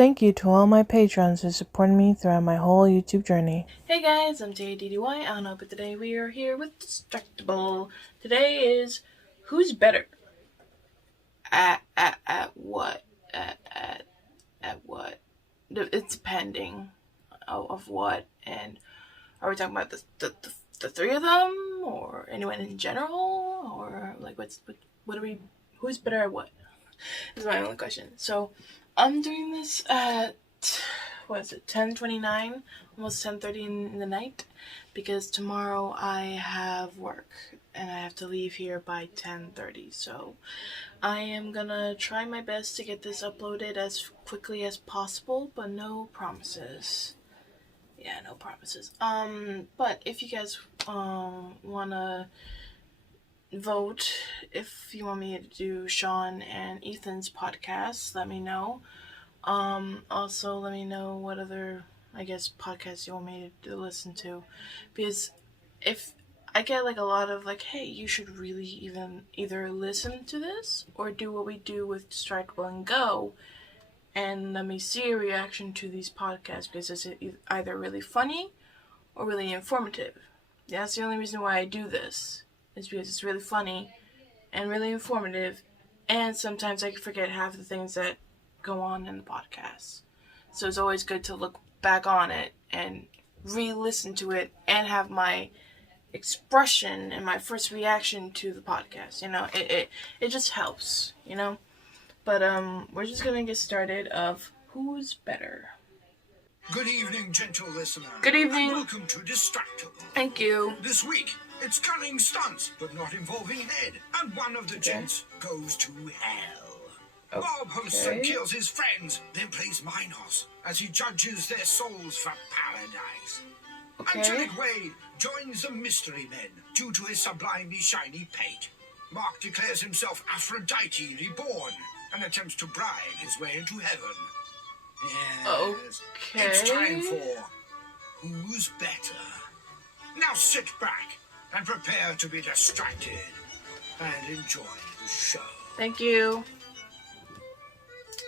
thank you to all my patrons who supported me throughout my whole YouTube journey. Hey guys, I'm M.A.D.D.Y. I don't know, but today we are here with Distractible. Today is who's better at what? At what? It's depending of what, and are we talking about the three of them, or anyone in general, or like what are we? Who's better at what? Is my only question. So, I'm doing this at what is it? 10:29, almost 10:30 in the night, because tomorrow I have work and I have to leave here by 10:30. So, I am gonna try my best to get this uploaded as quickly as possible, but no promises. Yeah, no promises. But if you guys wanna vote, if you want me to do Sean and Ethan's podcast, let me know. Also let me know what other, I guess, podcasts you want me to listen to, because if I get like a lot of like, hey, you should really even either listen to this or do what we do with Distractible and Go, and let me see a reaction to these podcasts, because it's either really funny or really informative. That's the only reason why I do this, is because it's really funny and really informative, and sometimes I forget half the things that go on in the podcast. So it's always good to look back on it and re-listen to it and have my expression and my first reaction to the podcast. You know, it just helps, you know? But we're just gonna get started of who's better. Good evening, gentle listener. Good evening. And welcome to Distractible. Thank you. This week, it's cunning stunts, but not involving head. And one of the gents goes to hell. Okay. Bob hosts and kills his friends, then plays Minos as he judges their souls for paradise. Okay. Angelic Wade joins the Mystery Men due to his sublimely shiny pate. Mark declares himself Aphrodite reborn and attempts to bribe his way into heaven. Yes, Okay. it's time for Who's Better? Now sit back and prepare to be distracted and enjoy the show. Thank you.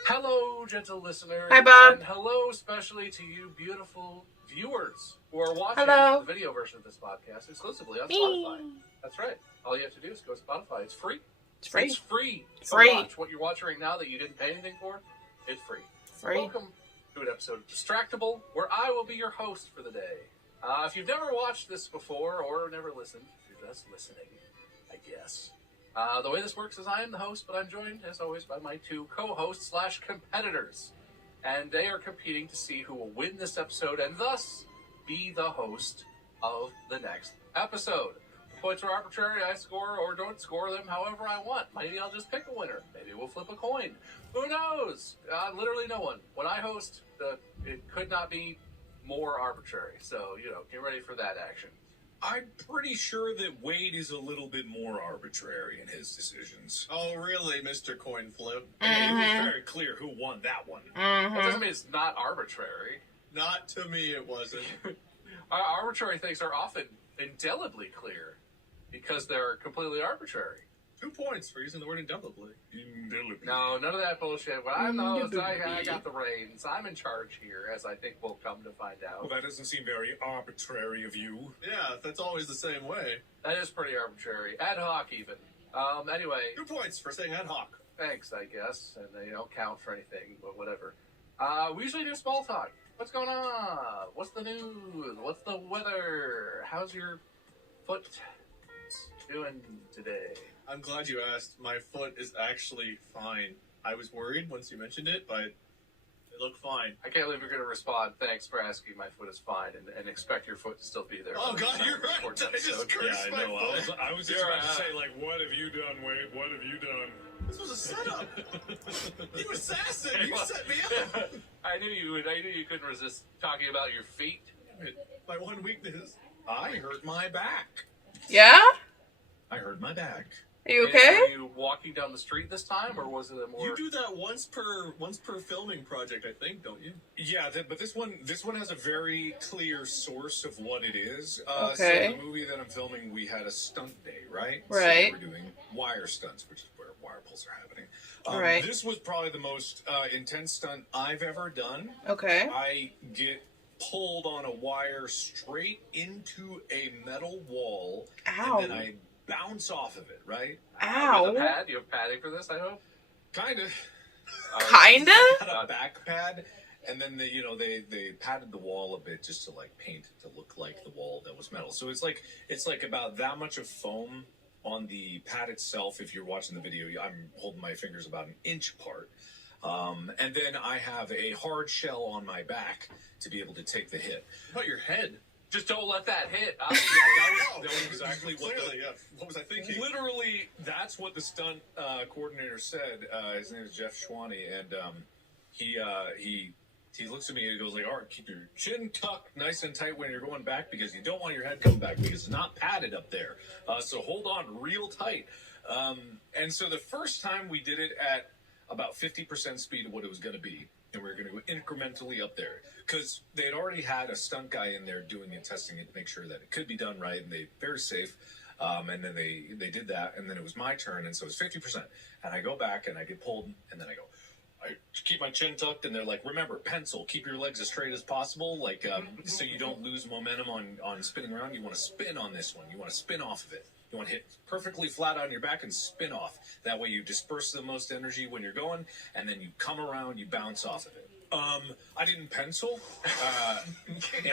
Hello, gentle listeners. Hi, Bob. And hello, especially to you beautiful viewers who are watching Hello. the video version of this podcast exclusively on Me. Spotify. That's right. All you have to do is go to Spotify. It's free. It's free. It's free. Free. To watch what you're watching right now that you didn't pay anything for. It's free. Free. Welcome to an episode of Distractible, where I will be your host for the day. If you've never watched this before or never listened, if you're just listening, I guess. The way this works is I am the host, but I'm joined, as always, by my two co-hosts / competitors. And they are competing to see who will win this episode and thus be the host of the next episode. The points are arbitrary. I score or don't score them however I want. Maybe I'll just pick a winner. Maybe we'll flip a coin. Who knows? Literally no one. When I host, it could not be more arbitrary. So, get ready for that action. I'm pretty sure that Wade is a little bit more arbitrary in his decisions. Oh, really, Mr. Coin Flip? It was very clear who won that one. That doesn't mean it's not arbitrary. Not to me, it wasn't. Arbitrary things are often indelibly clear because they're completely arbitrary. 2 points for using the word indelibly. No, none of that bullshit. When I'm the host, I got the reins. I'm in charge here, as I think we'll come to find out. Well, that doesn't seem very arbitrary of you. Yeah, that's always the same way. That is pretty arbitrary. Ad hoc, even. Anyway. 2 points for saying ad hoc. Thanks, I guess. And they don't count for anything, but whatever. We usually do small talk. What's going on? What's the news? What's the weather? How's your foot doing today? I'm glad you asked. My foot is actually fine. I was worried once you mentioned it, but it looked fine. I can't believe you're going to respond, thanks for asking, my foot is fine, and expect your foot to still be there. Oh, God, you're right. I just cursed my foot. I was just about to say, like, what have you done, Wade? What have you done? This was a setup. You assassin. You set me up. I knew you would. I knew you couldn't resist talking about your feet. My one weakness. I hurt my back. Yeah? I hurt my back. Are you okay? Were you walking down the street this time, or was it a more... You do that once per filming project, I think, don't you? Yeah, but this one has a very clear source of what it is. Okay. So the movie that I'm filming, we had a stunt day, right? Right. So we're doing wire stunts, which is where wire wire pulls are happening. Right. This was probably the most intense stunt I've ever done. Okay. I get pulled on a wire straight into a metal wall. Ow. And then I bounce off of it, right? Ow. With a pad? You have padding for this, I hope? Kinda. Kinda? Got a back pad. And then they padded the wall a bit just to like paint it to look like the wall that was metal. So it's like about that much of foam on the pad itself. If you're watching the video, I'm holding my fingers about an inch apart. And then I have a hard shell on my back to be able to take the hit. How about your head? Just don't let that hit. That was exactly what what was I thinking? Literally, that's what the stunt coordinator said. His name is Jeff Schwaney, and he looks at me and he goes like, "All right, keep your chin tucked nice and tight when you're going back because you don't want your head coming back because it's not padded up there. So hold on real tight." And so the first time we did it at about 50% speed of what it was going to be, and we were going to go incrementally up there because they had already had a stunt guy in there doing it, testing it to make sure that it could be done right, and they very safe. And then they did that, and then it was my turn, and so it was 50%. And I go back and I get pulled, and then I keep my chin tucked, and they're like, "Remember, pencil, keep your legs as straight as possible, like so you don't lose momentum on spinning around. You want to spin on this one. You want to spin off of it. You want to hit perfectly flat on your back and spin off. That way you disperse the most energy when you're going, and then you come around, you bounce off of it." I didn't pencil, and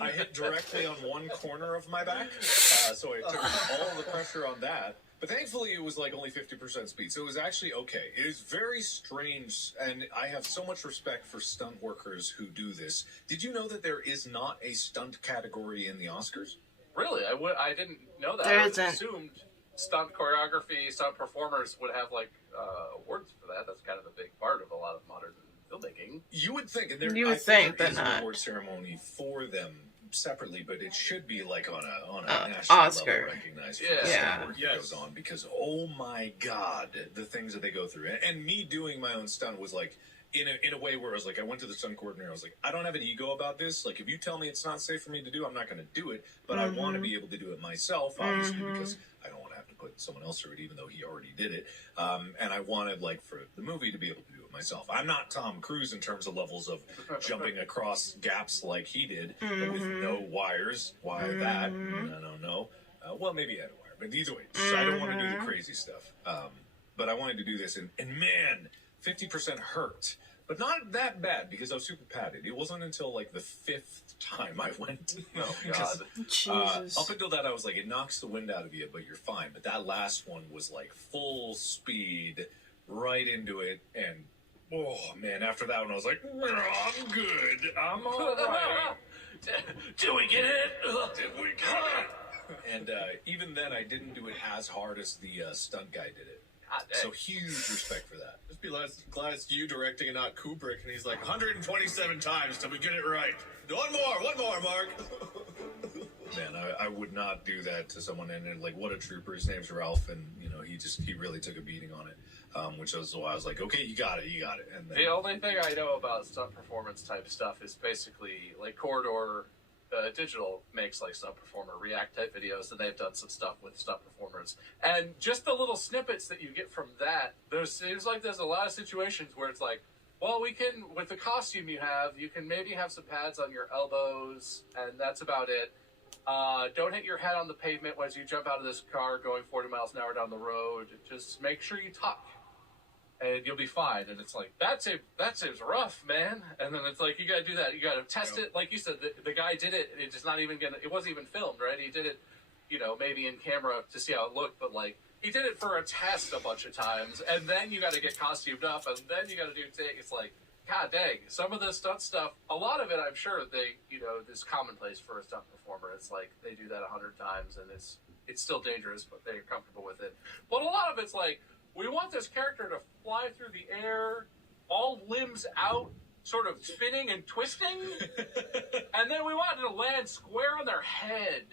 I hit directly on one corner of my back, so I took all the pressure on that. But thankfully, it was like only 50% speed, so it was actually okay. It is very strange, and I have so much respect for stunt workers who do this. Did you know that there is not a stunt category in the Oscars? Really? I didn't know that. There I isn't. assumed stunt choreography, stunt performers would have like awards for that. That's kind of a big part of a lot of modern filmmaking. You would think, and You would I think think, there but is not. an award ceremony for them separately, but it should be like on a national Oscar. level recognized for Yeah. the Yeah. stunt work that goes on, because oh my god, the things that they go through. And me doing my own stunt was like in a way where I was like, I went to the stunt coordinator, I was like, I don't have an ego about this. Like, if you tell me it's not safe for me to do, I'm not going to do it, but I want to be able to do it myself, obviously, because I don't want to have to put someone else through it, even though he already did it. And I wanted, like, for the movie to be able to do it myself. I'm not Tom Cruise in terms of levels of jumping across gaps like he did, but with no wires. Why that? I don't know. Well, maybe I had a wire, but either way, so I don't want to do the crazy stuff. But I wanted to do this, and man, 50% hurt. But not that bad, because I was super padded. It wasn't until, like, the 5th time I went. Oh, God. Jesus. Up until that, I was like, it knocks the wind out of you, but you're fine. But that last one was, like, full speed, right into it. And, oh, man, after that one, I was like, I'm good. I'm all right. Did we get it? Did we get it? And even then, I didn't do it as hard as the stunt guy did it. God dang. So huge respect for that. Just be glad it's you directing and not Kubrick, and he's like 127 times till we get it right. One more, Mark. Man, I would not do that to someone. And like, what a trooper! His name's Ralph, and you know, he really took a beating on it. Which was why I was like, okay, you got it. And then, The only thing I know about stunt performance type stuff is basically like Corridor Digital makes like stunt performer react type videos, and they've done some stuff with stunt performers. And just the little snippets that you get from that, seems like there's a lot of situations where it's like, well, we can, with the costume you can maybe have some pads on your elbows, and that's about it. Don't hit your head on the pavement as you jump out of this car going 40 miles an hour down the road. Just make sure you tuck, and you'll be fine. And it's like, that seems rough, man. And then it's like, you gotta do that. You gotta test it. Like you said, the guy did it. It's just not even it wasn't even filmed, right? He did it, maybe in camera to see how it looked, but like, he did it for a test a bunch of times. And then you gotta get costumed up, and then you gotta do it's like, God dang, some of the stunt stuff, a lot of it, I'm sure is commonplace for a stunt performer. It's like, they do that 100 times, and it's still dangerous, but they're comfortable with it. But a lot of it's like, we want this character to fly through the air, all limbs out, sort of spinning and twisting, and then we want it to land square on their head.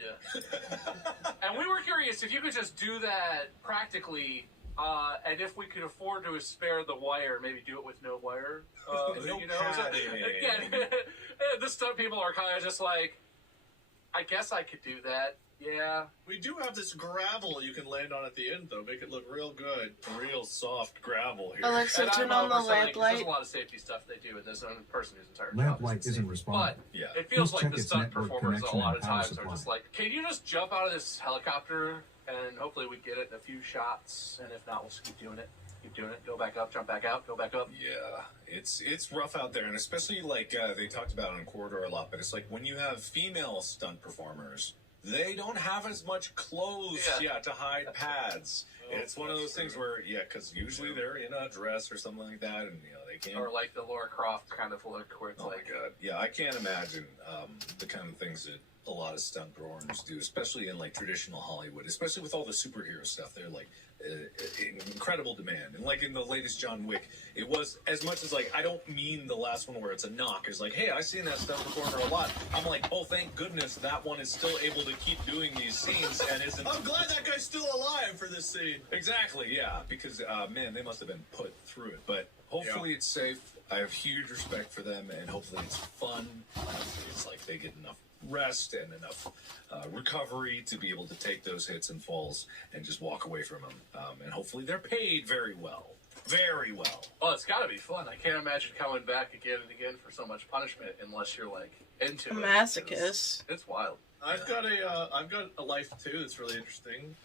And we were curious if you could just do that practically, and if we could afford to spare the wire, maybe do it with no wire. No padding. Again, the stunt people are kind of just like, I guess I could do that. Yeah. We do have this gravel you can land on at the end, though. Make it look real good. Real soft gravel here. Alexa, turn on the lamp light. There's a lot of safety stuff they do, and there's one person whose entire Lamp job light is isn't responding. But Yeah. it feels Please like check the its stunt network performers a connection lot and of power times are supply. just like, can you just jump out of this helicopter, and hopefully we get it in a few shots, and if not, we'll just keep doing it. Keep doing it. Go back up, jump back out, go back up. Yeah, it's rough out there, and especially like they talked about on Corridor a lot. But it's like when you have female stunt performers, they don't have as much clothes to hide pads. And it's one of those things where because usually they're in a dress or something like that, and they can't. Or like the Laura Croft kind of look, where it's Oh my god, yeah, I can't imagine the kind of things that a lot of stunt performers do, especially in like traditional Hollywood, especially with all the superhero stuff. They're like in incredible demand, and like in the latest John Wick, it was as much as like I don't mean the last one where it's a knock. It's like, hey, I've seen that stunt performer a lot. I'm like, oh, thank goodness that one is still able to keep doing these scenes and isn't. I'm glad that guy's still alive for this scene. Exactly, yeah, because man, they must have been put through it, but hopefully it's safe. I have huge respect for them, and hopefully it's fun. Hopefully it's like they get enough rest and enough recovery to be able to take those hits and falls and just walk away from them. And hopefully they're paid very well. Very well. Well, it's got to be fun. I can't imagine coming back again and again for so much punishment unless you're like into A it. masochist. It's wild. I've got a life too that's really interesting.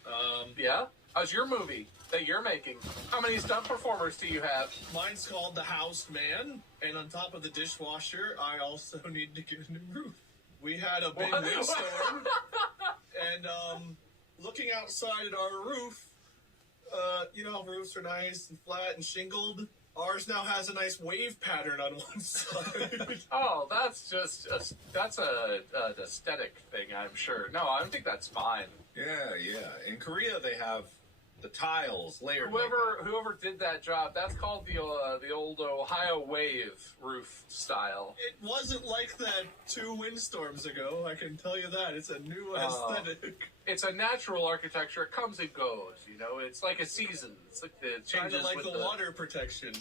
Yeah? How's your movie that you're making? How many stunt performers do you have? Mine's called The House Man, and on top of the dishwasher, I also need to get a new roof. We had a big windstorm, and looking outside at our roof, you know, roofs are nice and flat and shingled. Ours now has a nice wave pattern on one side. Oh, that's just an aesthetic thing, I'm sure. No, I think that's fine. Yeah. In Korea, they have the tiles layered. Whoever did that job, that's called the old Ohio wave roof style. It wasn't like that 2 windstorms ago, I can tell you that. It's a new aesthetic. It's a natural architecture. It comes and goes, you know. It's like a season. It's like the Kind changes of like with the water protection.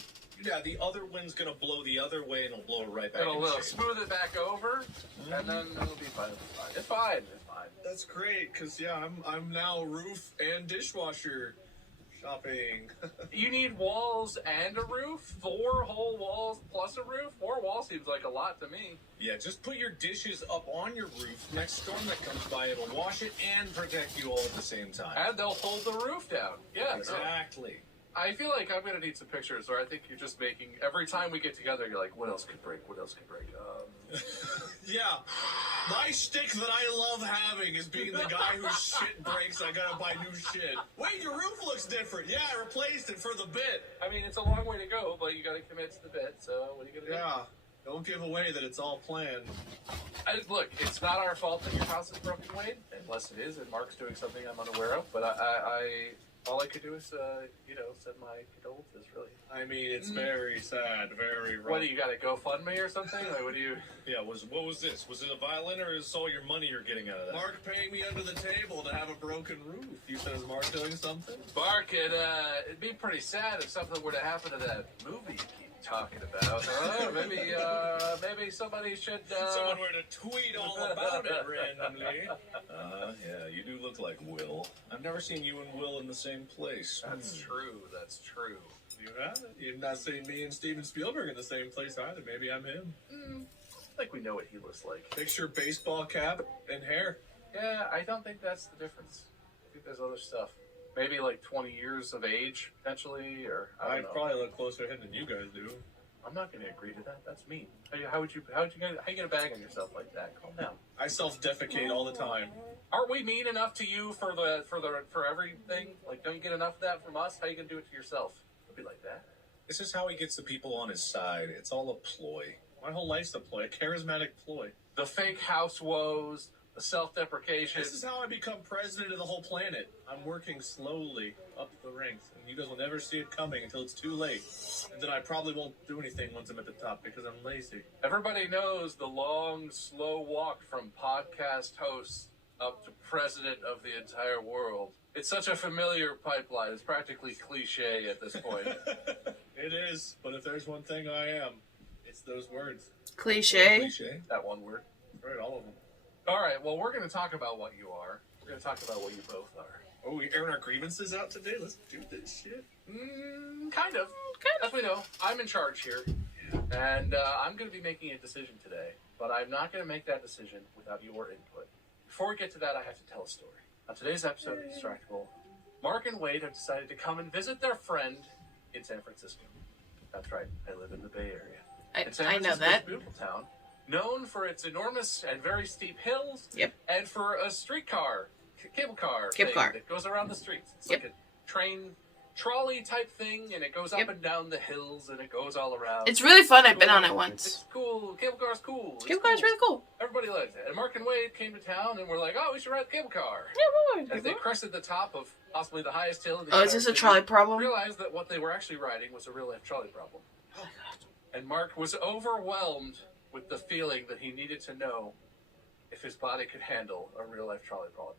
Yeah, the other wind's gonna blow the other way, and it'll blow it right back. It'll in shape. smooth it back over, and then it'll be fine. It's fine. It's fine. That's great, because, I'm now roof and dishwasher shopping. You need walls and a roof? 4 whole walls plus a roof? 4 walls seems like a lot to me. Yeah, just put your dishes up on your roof. Next storm that comes by, it'll wash it and protect you all at the same time. And they'll hold the roof down. Yeah, Exactly. I feel like I'm going to need some pictures where I think you're just making, every time we get together, you're like, what else could break? What else could break? Yeah. My shtick that I love having is being the guy whose shit breaks. I gotta buy new shit. Wait, your roof looks different. Yeah, I replaced it for the bit. I mean, it's a long way to go, but you got to commit to the bit, so what are you going to do? Yeah. Don't give away that it's all planned. Look, it's not our fault that your house is broken, Wade, unless it is, and Mark's doing something I'm unaware of, but I all I could do is, send my condolences, really. I mean, it's very sad, very rough. What, do you got a GoFundMe or something? Like, what do you... Yeah, what was this? Was it a violin, or is all your money you're getting out of that? Mark paying me under the table to have a broken roof. You said, is Mark doing something? Mark, it'd be pretty sad if something were to happen to that movie you keep talking about. Maybe somebody should... Someone were to tweet all about it randomly. Yeah, you do look like Will. I've never seen you and Will in the same place. That's true. You haven't. You've not seen me and Steven Spielberg in the same place either. Maybe I'm him. I think we know what he looks like. Picture baseball cap and hair. Yeah, I don't think that's the difference. I think there's other stuff. Maybe like 20 years of age, potentially, or I don't know. probably look closer to him than you guys do. I'm not going to agree to that. That's mean. How you get a bag on yourself like that? Calm down. I self-defecate all the time. Aren't we mean enough to you for everything? Like, don't you get enough of that from us? How you gonna do it to yourself? It'll be like that. This is how he gets the people on his side. It's all a ploy. My whole life's a ploy, a charismatic ploy. The fake house woes, the self-deprecation. This is how I become president of the whole planet. I'm working slowly up the ranks, and you guys will never see it coming until it's too late. And then I probably won't do anything once I'm at the top because I'm lazy. Everybody knows the long, slow walk from podcast host up to president of the entire world. It's such a familiar pipeline. It's practically cliche at this point. It is, but if there's one thing I am, it's those words. Cliche. Cliche. That one word. Right, all of them. All right, well, we're going to talk about what you are. We're going to talk about what you both are. Oh, we airing our grievances out today? Let's do this shit. Kind of. As we know, I'm in charge here. And I'm going to be making a decision today. But I'm not going to make that decision without your input. Before we get to that, I have to tell a story. On today's episode of Distractible, Mark and Wade have decided to come and visit their friend in San Francisco. That's right, I live in the Bay Area. I know that. A beautiful town, known for its enormous and very steep hills, Yep. and for a streetcar, cable car that goes around the streets. It's like a train trolley type thing, and it goes up and down the hills, and it goes all around. It's really fun. I've been on it once. It's cool. Cable car's cool. Cable car's really cool. Everybody likes it. And Mark and Wade came to town, and we're like, oh, we should ride the cable car. Yeah, As they crested the top of possibly the highest hill in the is this a trolley problem? Realized that what they were actually riding was a real-life trolley problem. Oh, God. And Mark was overwhelmed with the feeling that he needed to know if his body could handle a real-life trolley problem.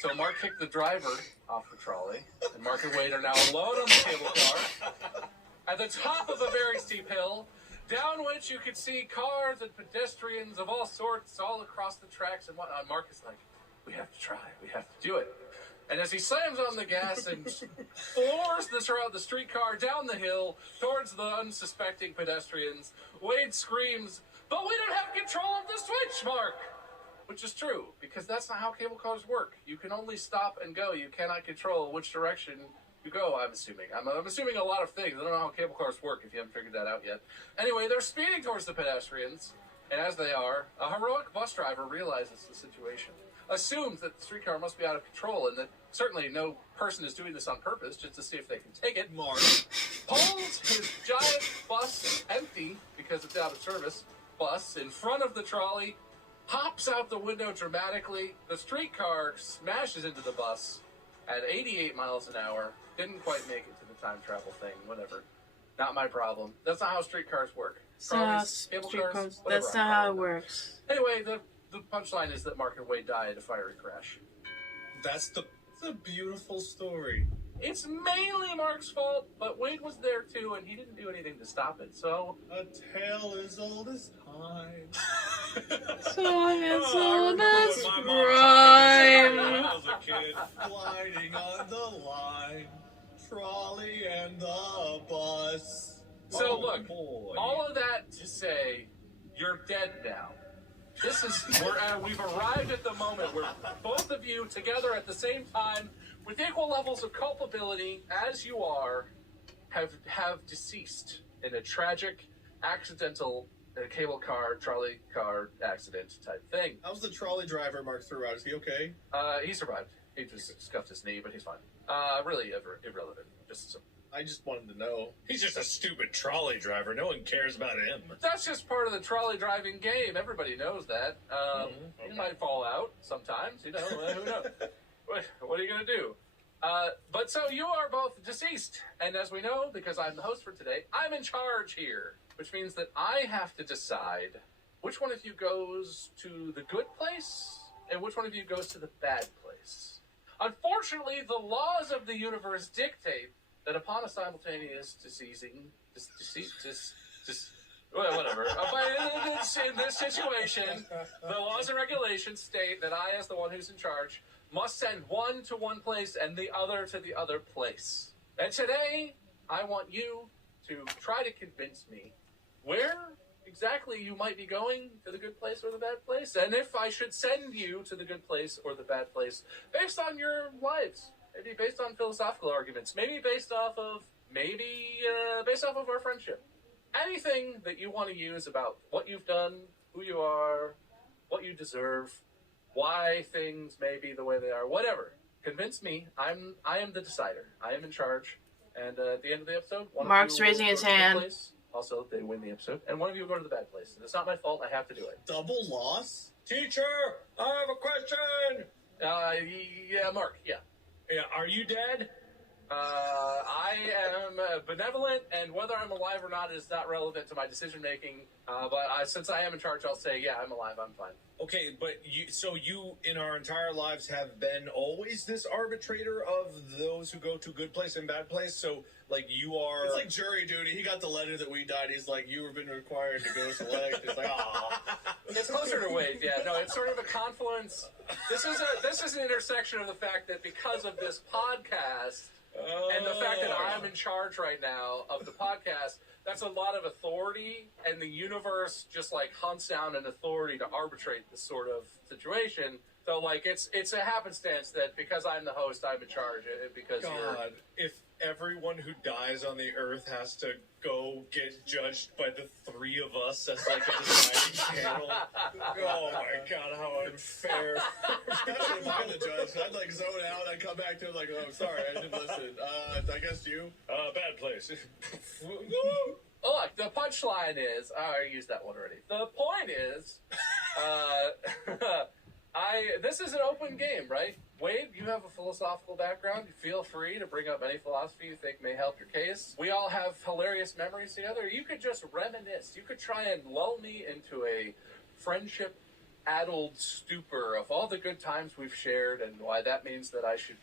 So Mark kicked the driver off the trolley, and Mark and Wade are now alone on the cable car at the top of a very steep hill, down which you could see cars and pedestrians of all sorts all across the tracks and whatnot. Mark is like, we have to try, we have to do it. And as he slams on the gas and floors the streetcar down the hill towards the unsuspecting pedestrians, Wade screams, but we don't have control of the switch, Mark! Which is true, because that's not how cable cars work. You can only stop and go. You cannot control which direction you go, I'm assuming. I'm assuming a lot of things. I don't know how cable cars work, if you haven't figured that out yet. Anyway, they're speeding towards the pedestrians, and as they are, a heroic bus driver realizes the situation, assumes that the streetcar must be out of control, and that certainly no person is doing this on purpose, just to see if they can take it. Mark Pulls his giant bus empty, because it's out of service, bus in front of the trolley, hops out the window dramatically. The streetcar smashes into the bus at 88 miles an hour. Didn't quite make it to the time travel thing. Whatever. Not my problem. That's not how streetcars work. That's not how it works. Anyway, the punchline is that Mark and Wade died in a fiery crash. That's a beautiful story. It's mainly Mark's fault, but Wade was there too, and he didn't do anything to stop it, so... A tale as old as time. Song as old as rhyme. When I was a kid, gliding on the line, trolley and the bus. So look, all of that to say, you're dead now. We've arrived at the moment where both of you together at the same time, with equal levels of culpability as you are, have deceased in a tragic, accidental cable car, trolley car accident type thing. How's the trolley driver Mark threw out? Is he okay? He survived. He just scuffed his knee, but he's fine. Really irrelevant. I just wanted to know. He's just a stupid trolley driver. No one cares about him. That's just part of the trolley driving game. Everybody knows that. He might fall out sometimes. Who knows? What are you going to do? But so you are both deceased. And as we know, because I'm the host for today, I'm in charge here. Which means that I have to decide which one of you goes to the good place and which one of you goes to the bad place. Unfortunately, the laws of the universe dictate that upon a simultaneous whatever. But in this situation, the laws and regulations state that I, as the one who's in charge, must send one to one place and the other to the other place. And today, I want you to try to convince me where exactly you might be going, to the good place or the bad place, and if I should send you to the good place or the bad place based on your lives. Maybe based on philosophical arguments. Maybe based off of our friendship. Anything that you want to use about what you've done, who you are, what you deserve, why things may be the way they are, whatever. Convince me. I am the decider. I am in charge. And at the end of the episode, Mark's raising his hand. Also, they win the episode. And one of you will go to the bad place. And it's not my fault. I have to do it. Double loss? Teacher, I have a question. Yeah, Mark. Yeah. Yeah, are you dead? I am benevolent, and whether I'm alive or not is not relevant to my decision making. But since I am in charge, I'll say, yeah, I'm alive. I'm fine. Okay, but you in our entire lives have been always this arbitrator of those who go to good place and bad place. So like you are. It's like jury duty. He got the letter that we died. He's like, you have been required to go select. It's like, ah. It's closer to Wade. Yeah, no, it's sort of a confluence. This is an intersection of the fact that because of this podcast and the fact that I'm in charge right now of the podcast. That's a lot of authority, and the universe just like hunts down an authority to arbitrate this sort of situation. So like it's a happenstance that because I'm the host, I'm in charge, and because God, if everyone who dies on the earth has to go get judged by the three of us as like a deciding panel, oh my God, how unfair! Especially if I'm the judge, I'd like zone out. I'd come back to him like, oh, sorry, I didn't listen. I guess you. Bad place. Oh, look, the punchline is, I used that one already. The point is, this is an open game, right? Wade, you have a philosophical background. Feel free to bring up any philosophy you think may help your case. We all have hilarious memories together. You could just reminisce. You could try and lull me into a friendship-addled stupor of all the good times we've shared and why that means that I should,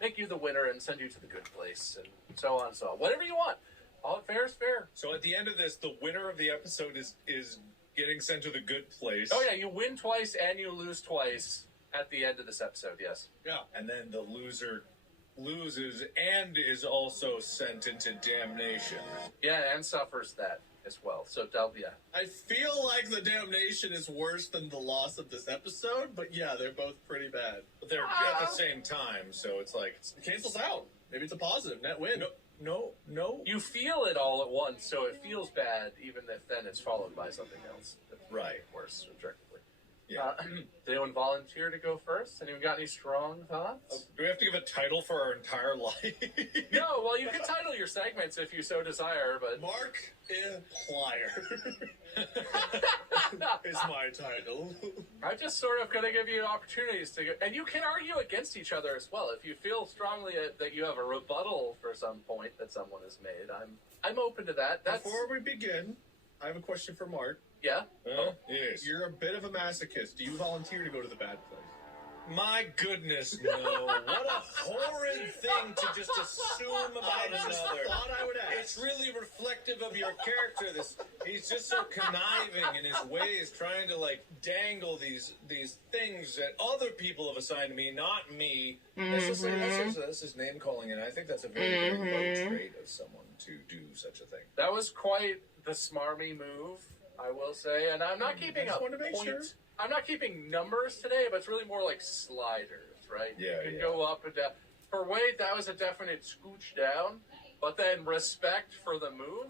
make you the winner and send you to the good place and so on and so on. Whatever you want. All fair is fair. So at the end of this, the winner of the episode is getting sent to the good place. Oh yeah, you win twice and you lose twice at the end of this episode, yes. Yeah. And then the loser loses and is also sent into damnation. Yeah, and suffers that as well. So yeah. I feel like the damnation is worse than the loss of this episode, but yeah, they're both pretty bad. But they're at the same time, so it's like it cancels out. Maybe it's a positive net win. No. You feel it all at once, so it feels bad, even if then it's followed by something else. That's right. Worse, objectively. Yeah. Did anyone volunteer to go first? Anyone got any strong thoughts? Do we have to give a title for our entire life? No, well, you can title your segments if you so desire, but... Mark Plier is my title. I'm just sort of going to give you opportunities to go... And you can argue against each other as well. If you feel strongly that you have a rebuttal for some point that someone has made, I'm open to that. Before we begin, I have a question for Mark. Yeah? Yes. You're a bit of a masochist. Do you volunteer to go to the bad place? My goodness, no. What a horrid thing to just assume about another. Thought I would ask. It's really reflective of your character. He's just so conniving in his ways, trying to like dangle these things that other people have assigned to me, not me. Mm-hmm. This is name calling, and I think that's a very low trait of someone to do such a thing. That was quite the smarmy move, I will say, and I'm not keeping up points. Sure. I'm not keeping numbers today, but it's really more like sliders, right? Yeah, you can go up and down. For Wade, that was a definite scooch down, but then respect for the move,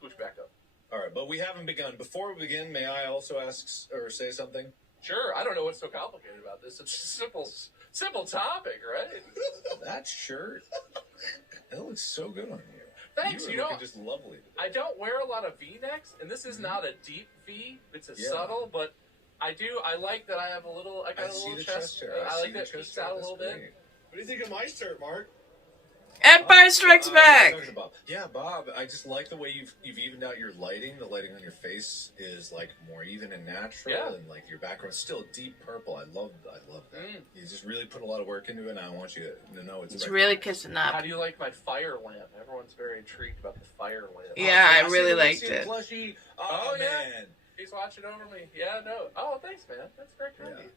scooch back up. All right, but we haven't begun. Before we begin, may I also ask or say something? Sure. I don't know what's so complicated about this. It's a simple topic, right? That shirt, it looks so good on you. Thanks. You are just lovely today. I don't wear a lot of V-necks, and this is not a deep V. It's a subtle, but I like that I have a little chest. I like that it peeks out a little bit. What do you think of my shirt, Mark? Empire Strikes Back! Yeah, Bob, I just like the way you've evened out your lighting. The lighting on your face is like more even and natural, and like your background's still deep purple. I love that. You just really put a lot of work into it, and I want you to know it's really kissing up. How do you like my fire lamp? Everyone's very intrigued about the fire lamp. Yeah, I really liked it. Plushie. Oh man. He's watching over me. Yeah, no. Oh, thanks, man. That's very kind of you.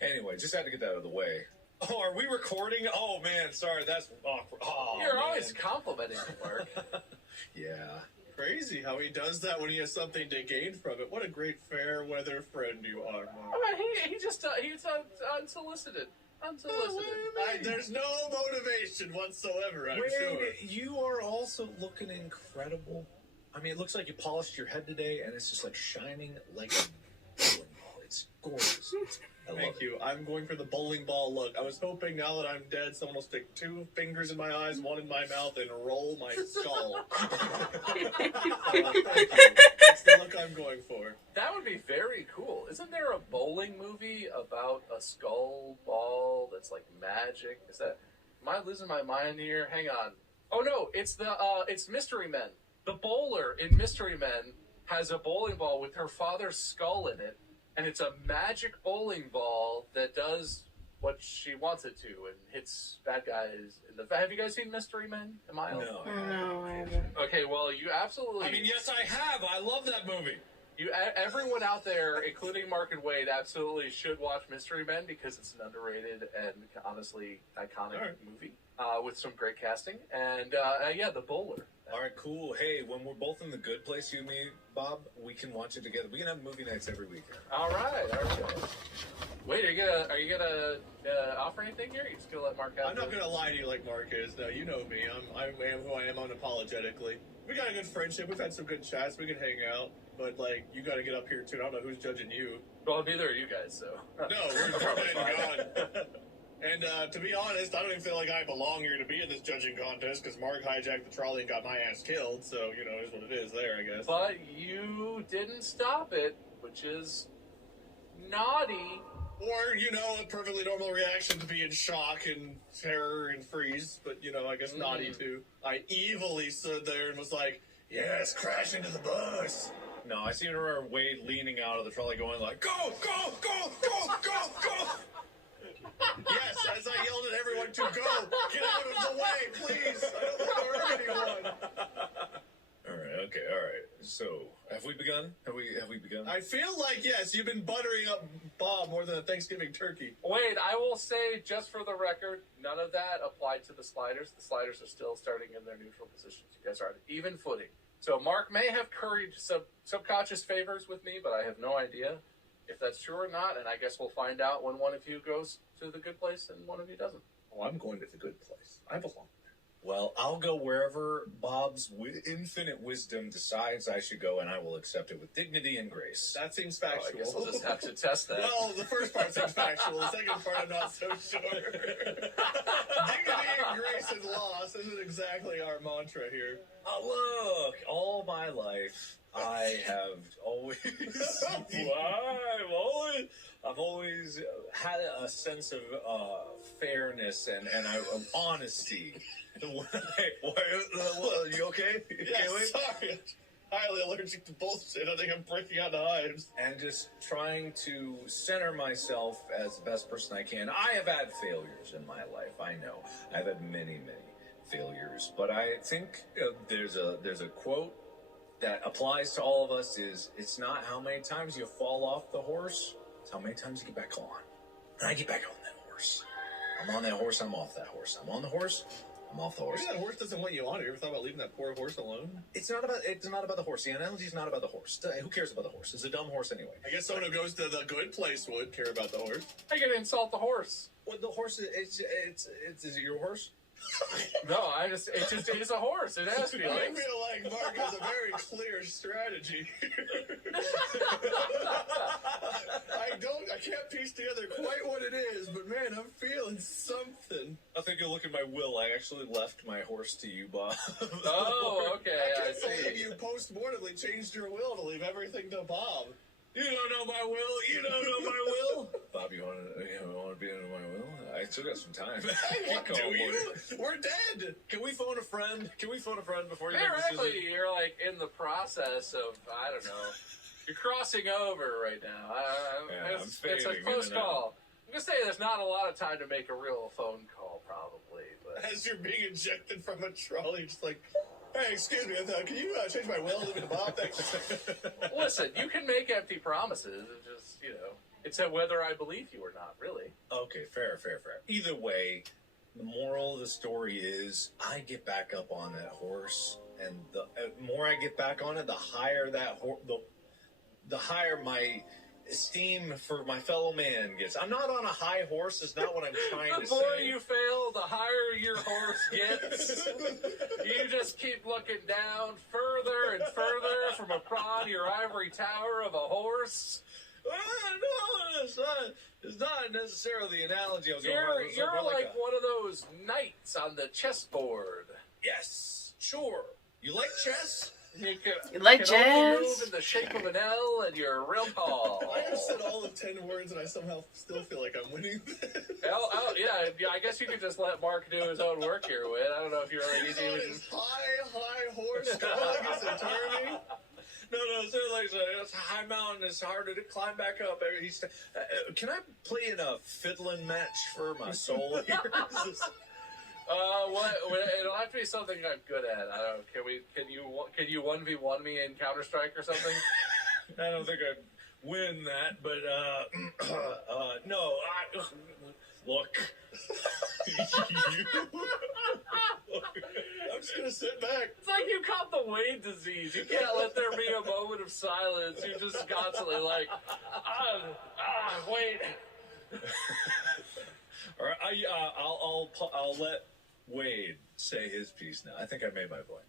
Anyway, just had to get that out of the way. Oh, are we recording? Oh, man, sorry, that's awkward. Oh, You're always complimenting me, Mark. Yeah. Crazy how he does that when he has something to gain from it. What a great fair weather friend you are, Mark. He's unsolicited. There's no motivation whatsoever, I'm sure. You are also looking incredible. I mean, it looks like you polished your head today, and it's just like shining like a bowling ball. It's gorgeous. Thank you. I'm going for the bowling ball look. I was hoping now that I'm dead, someone will stick 2 fingers in my eyes, 1 in my mouth, and roll my skull. Thank you. That's the look I'm going for. That would be very cool. Isn't there a bowling movie about a skull ball that's like magic? Am I losing my mind here? Hang on. Oh no, it's Mystery Men. The bowler in Mystery Men has a bowling ball with her father's skull in it, and it's a magic bowling ball that does what she wants it to and hits bad guys. Have you guys seen Mystery Men? Am I? No. No, I haven't. Okay, well, you absolutely. I mean, yes, I have. I love that movie. Everyone out there, including Mark and Wade, absolutely should watch Mystery Men because it's an underrated and honestly iconic movie with some great casting. And yeah, The Bowler. All right, cool. Hey, when we're both in the good place, you and me, Bob, we can watch it together. We can have movie nights every weekend. All right. Wait, are you gonna offer anything here? You just gonna let Mark out? I'm not gonna lie to you like Mark is. No, you know me. I am who I am unapologetically. We got a good friendship. We've had some good chats. We can hang out. But like, you got to get up here too. I don't know who's judging you. Well, neither are you guys. So no, we're gone. And to be honest, I don't even feel like I belong here to be in this judging contest because Mark hijacked the trolley and got my ass killed. So, you know, it's what it is there, I guess. But you didn't stop it, which is naughty. Or, you know, a perfectly normal reaction to be in shock and terror and freeze. But, you know, I guess naughty too. I evilly stood there and was like, yes, crash into the bus. No, I seen her Wade leaning out of the trolley going like, go, go, go, go, go, go. Yes, as I yelled at everyone to go, get out of the way, please. I don't want to hurt anyone. All right. So, have we begun? Have we begun? I feel like, yes, you've been buttering up Bob more than a Thanksgiving turkey. Wait, I will say, just for the record, none of that applied to the sliders. The sliders are still starting in their neutral positions. You guys are on even footing. So Mark may have curried some subconscious favors with me, but I have no idea if that's true or not, and I guess we'll find out when one of you goes to the good place and one of you doesn't. Oh, I'm going to the good place. I belong. Well, I'll go wherever Bob's infinite wisdom decides I should go, and I will accept it with dignity and grace. That seems factual. I guess we'll just have to test that. Well, the first part seems factual. The second part, I'm not so sure. Dignity and grace and loss isn't exactly our mantra here. Oh, look, all my life, I have always, I've always had a sense of fairness and honesty. You okay? Yes, sorry. I'm highly allergic to bullshit. I think I'm breaking out the hives. And just trying to center myself as the best person I can. I have had failures in my life. I know. I've had many, many failures. But I think there's a quote that applies to all of us is, it's not how many times you fall off the horse, it's how many times you get back on. And I get back on that horse. I'm on that horse, I'm off that horse. I'm on the horse, I'm off the horse. Maybe that horse doesn't want you on it. You ever thought about leaving that poor horse alone? It's not about the horse. The analogy is not about the horse. Who cares about the horse? It's a dumb horse anyway. I guess someone who goes to the good place would care about the horse. How you gonna insult the horse? Well, the horse is it your horse? No, it's a horse. It has feelings. I feel like Mark has a very clear strategy. I can't piece together quite what it is, but man, I'm feeling something. I think you'll look at my will. I actually left my horse to you, Bob. Oh, okay, I I can't believe see. you post-mortemly changed your will to leave everything to Bob. You don't know my will. You don't know my will. Bob, you want to be under my will? I still got some time. What do you? We're dead. Can we phone a friend? Before you make a decision? Theoretically, you're like in the process of, I don't know, you're crossing over right now. It's a close call. I'm gonna say there's not a lot of time to make a real phone call, probably. But As you're being ejected from a trolley, you're just like, hey, excuse me, can you change my will? Leave it to Bob. Thanks. listen, you can make empty promises. It's just, it's a whether I believe you or not, really. Okay, fair. Either way, the moral of the story is I get back up on that horse, and the more I get back on it, the higher that the higher my esteem for my fellow man gets. I'm not on a high horse. Is not what I'm trying to say. The more you fail, the higher your horse gets. You just keep looking down further and further from upon your ivory tower of a horse. No, it's not necessarily the analogy I was going to You're like one of those knights on the chessboard. Yes, sure. You like chess? You like can jazz? only move in the shape of an L, and you're real tall. I have said all of 10 words, and I somehow still feel like I'm winning this. Yeah, I guess you could just let Mark do his own work here, Whit. I don't know if you're really He's on his high horse, going against a turning. No, So like, it's a high mountain. It's harder to climb back up. Can I play in a fiddling match for my soul here? What? It'll have to be something I'm good at. I don't. Can you 1v1 me in Counter-Strike or something? I don't think I'd win that, but no. Look. I'm just gonna sit back. It's like you caught the Wade disease. You can't let there be a moment of silence. You just constantly like, wait. All right, I'll let Wade say his piece now. I think I made my point.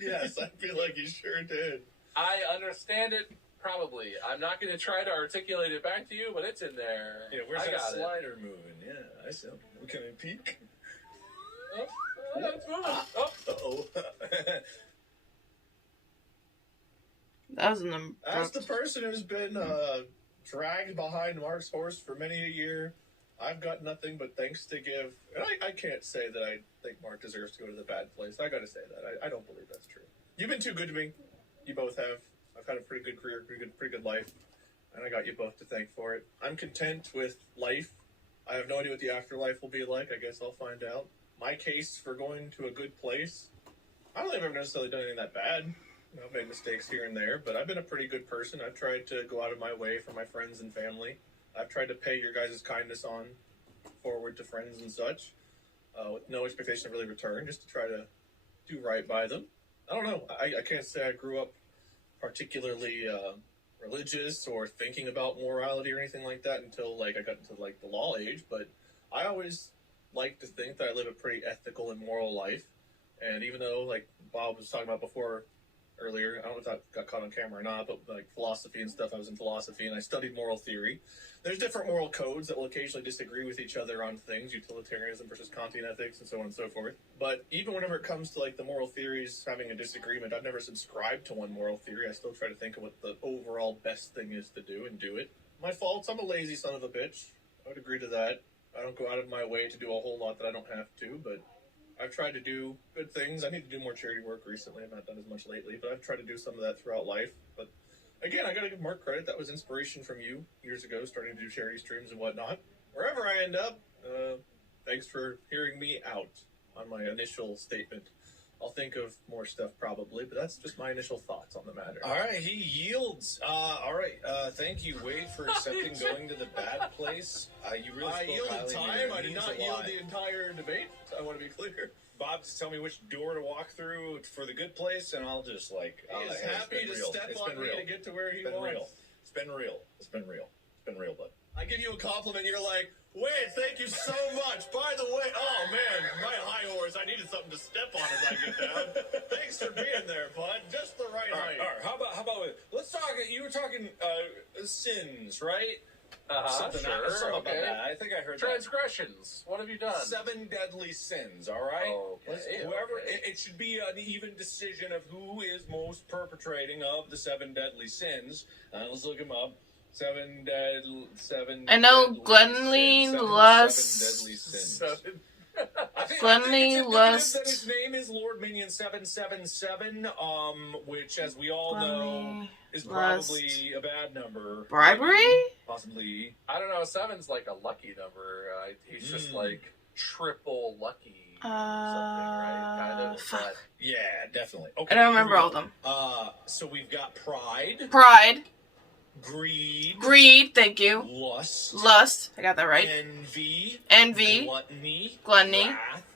Yes, I feel like you sure did. I understand it. Probably. I'm not going to try to articulate it back to you, but it's in there. Yeah, where's that slider moving? Yeah, I see. Can I peek? It's moving. Uh-oh. That was an As the person who's been dragged behind Mark's horse for many a year, I've got nothing but thanks to give. And I can't say that I think Mark deserves to go to the bad place. I gotta say that. I don't believe that's true. You've been too good to me. You both have. I've had a pretty good career, pretty good life, and I got you both to thank for it. I'm content with life. I have no idea what the afterlife will be like. I guess I'll find out. My case for going to a good place, I don't think I've ever necessarily done anything that bad. You know, I've made mistakes here and there, but I've been a pretty good person. I've tried to go out of my way for my friends and family. I've tried to pay your guys' kindness on forward to friends and such, with no expectation of really return, just to try to do right by them. I don't know. I can't say I grew up particularly religious or thinking about morality or anything like that until like I got into like the law age, but I always like to think that I live a pretty ethical and moral life. And even though, like Bob was talking about before earlier, I don't know if that got caught on camera or not, but like philosophy and stuff, I was in philosophy and I studied moral theory. There's different moral codes that will occasionally disagree with each other on things, utilitarianism versus Kantian ethics and so on and so forth. But even whenever it comes to like the moral theories having a disagreement, I've never subscribed to one moral theory. I still try to think of what the overall best thing is to do and do it. My faults, I'm a lazy son of a bitch. I would agree to that. I don't go out of my way to do a whole lot that I don't have to, but I've tried to do good things. I need to do more charity work recently. I've not done as much lately, but I've tried to do some of that throughout life. But again, I got to give Mark credit. That was inspiration from you years ago, starting to do charity streams and whatnot. Wherever I end up, thanks for hearing me out on my initial statement. I'll think of more stuff probably, but that's just my initial thoughts on the matter. All right, he yields. All right, thank you, Wade, for accepting going to the bad place. You really I yielded highly time. of I it. did Means not a yield lot. the entire debate. I want to be clear. Bob, just tell me which door to walk through for the good place, and I'll just like. He is happy to step on me to get to where he wants. It's been real. It's been real. It's been real, bud. I give you a compliment, you're like, Wade, thank you so much. By the way, oh man, my high horse, I needed something to step on as I get down. Thanks for being there, bud. Just the right height. All right. How about let's talk. You were talking sins, right? Sure. Something Okay. about that. I think I heard Transgressions. What have you done? 7 deadly sins. All right. Okay. Whoever okay. it should be an even decision of who is most perpetrating of the 7 deadly sins. Let's look them up. 7 seven. I know deadly gluttony, sins. lust. 7 deadly sins. I think Gluttony, it's lust. that his name is Lord Minion 777. Which, as we all know, is probably a bad number. Bribery? Possibly. I don't know. 7's like a lucky number. He's just like triple lucky. Something, right? Kind of. Fuck. But Yeah, definitely. Okay. I don't remember all of them. So we've got pride, Pride, greed, thank you. lust, I got that right. envy, gluttony,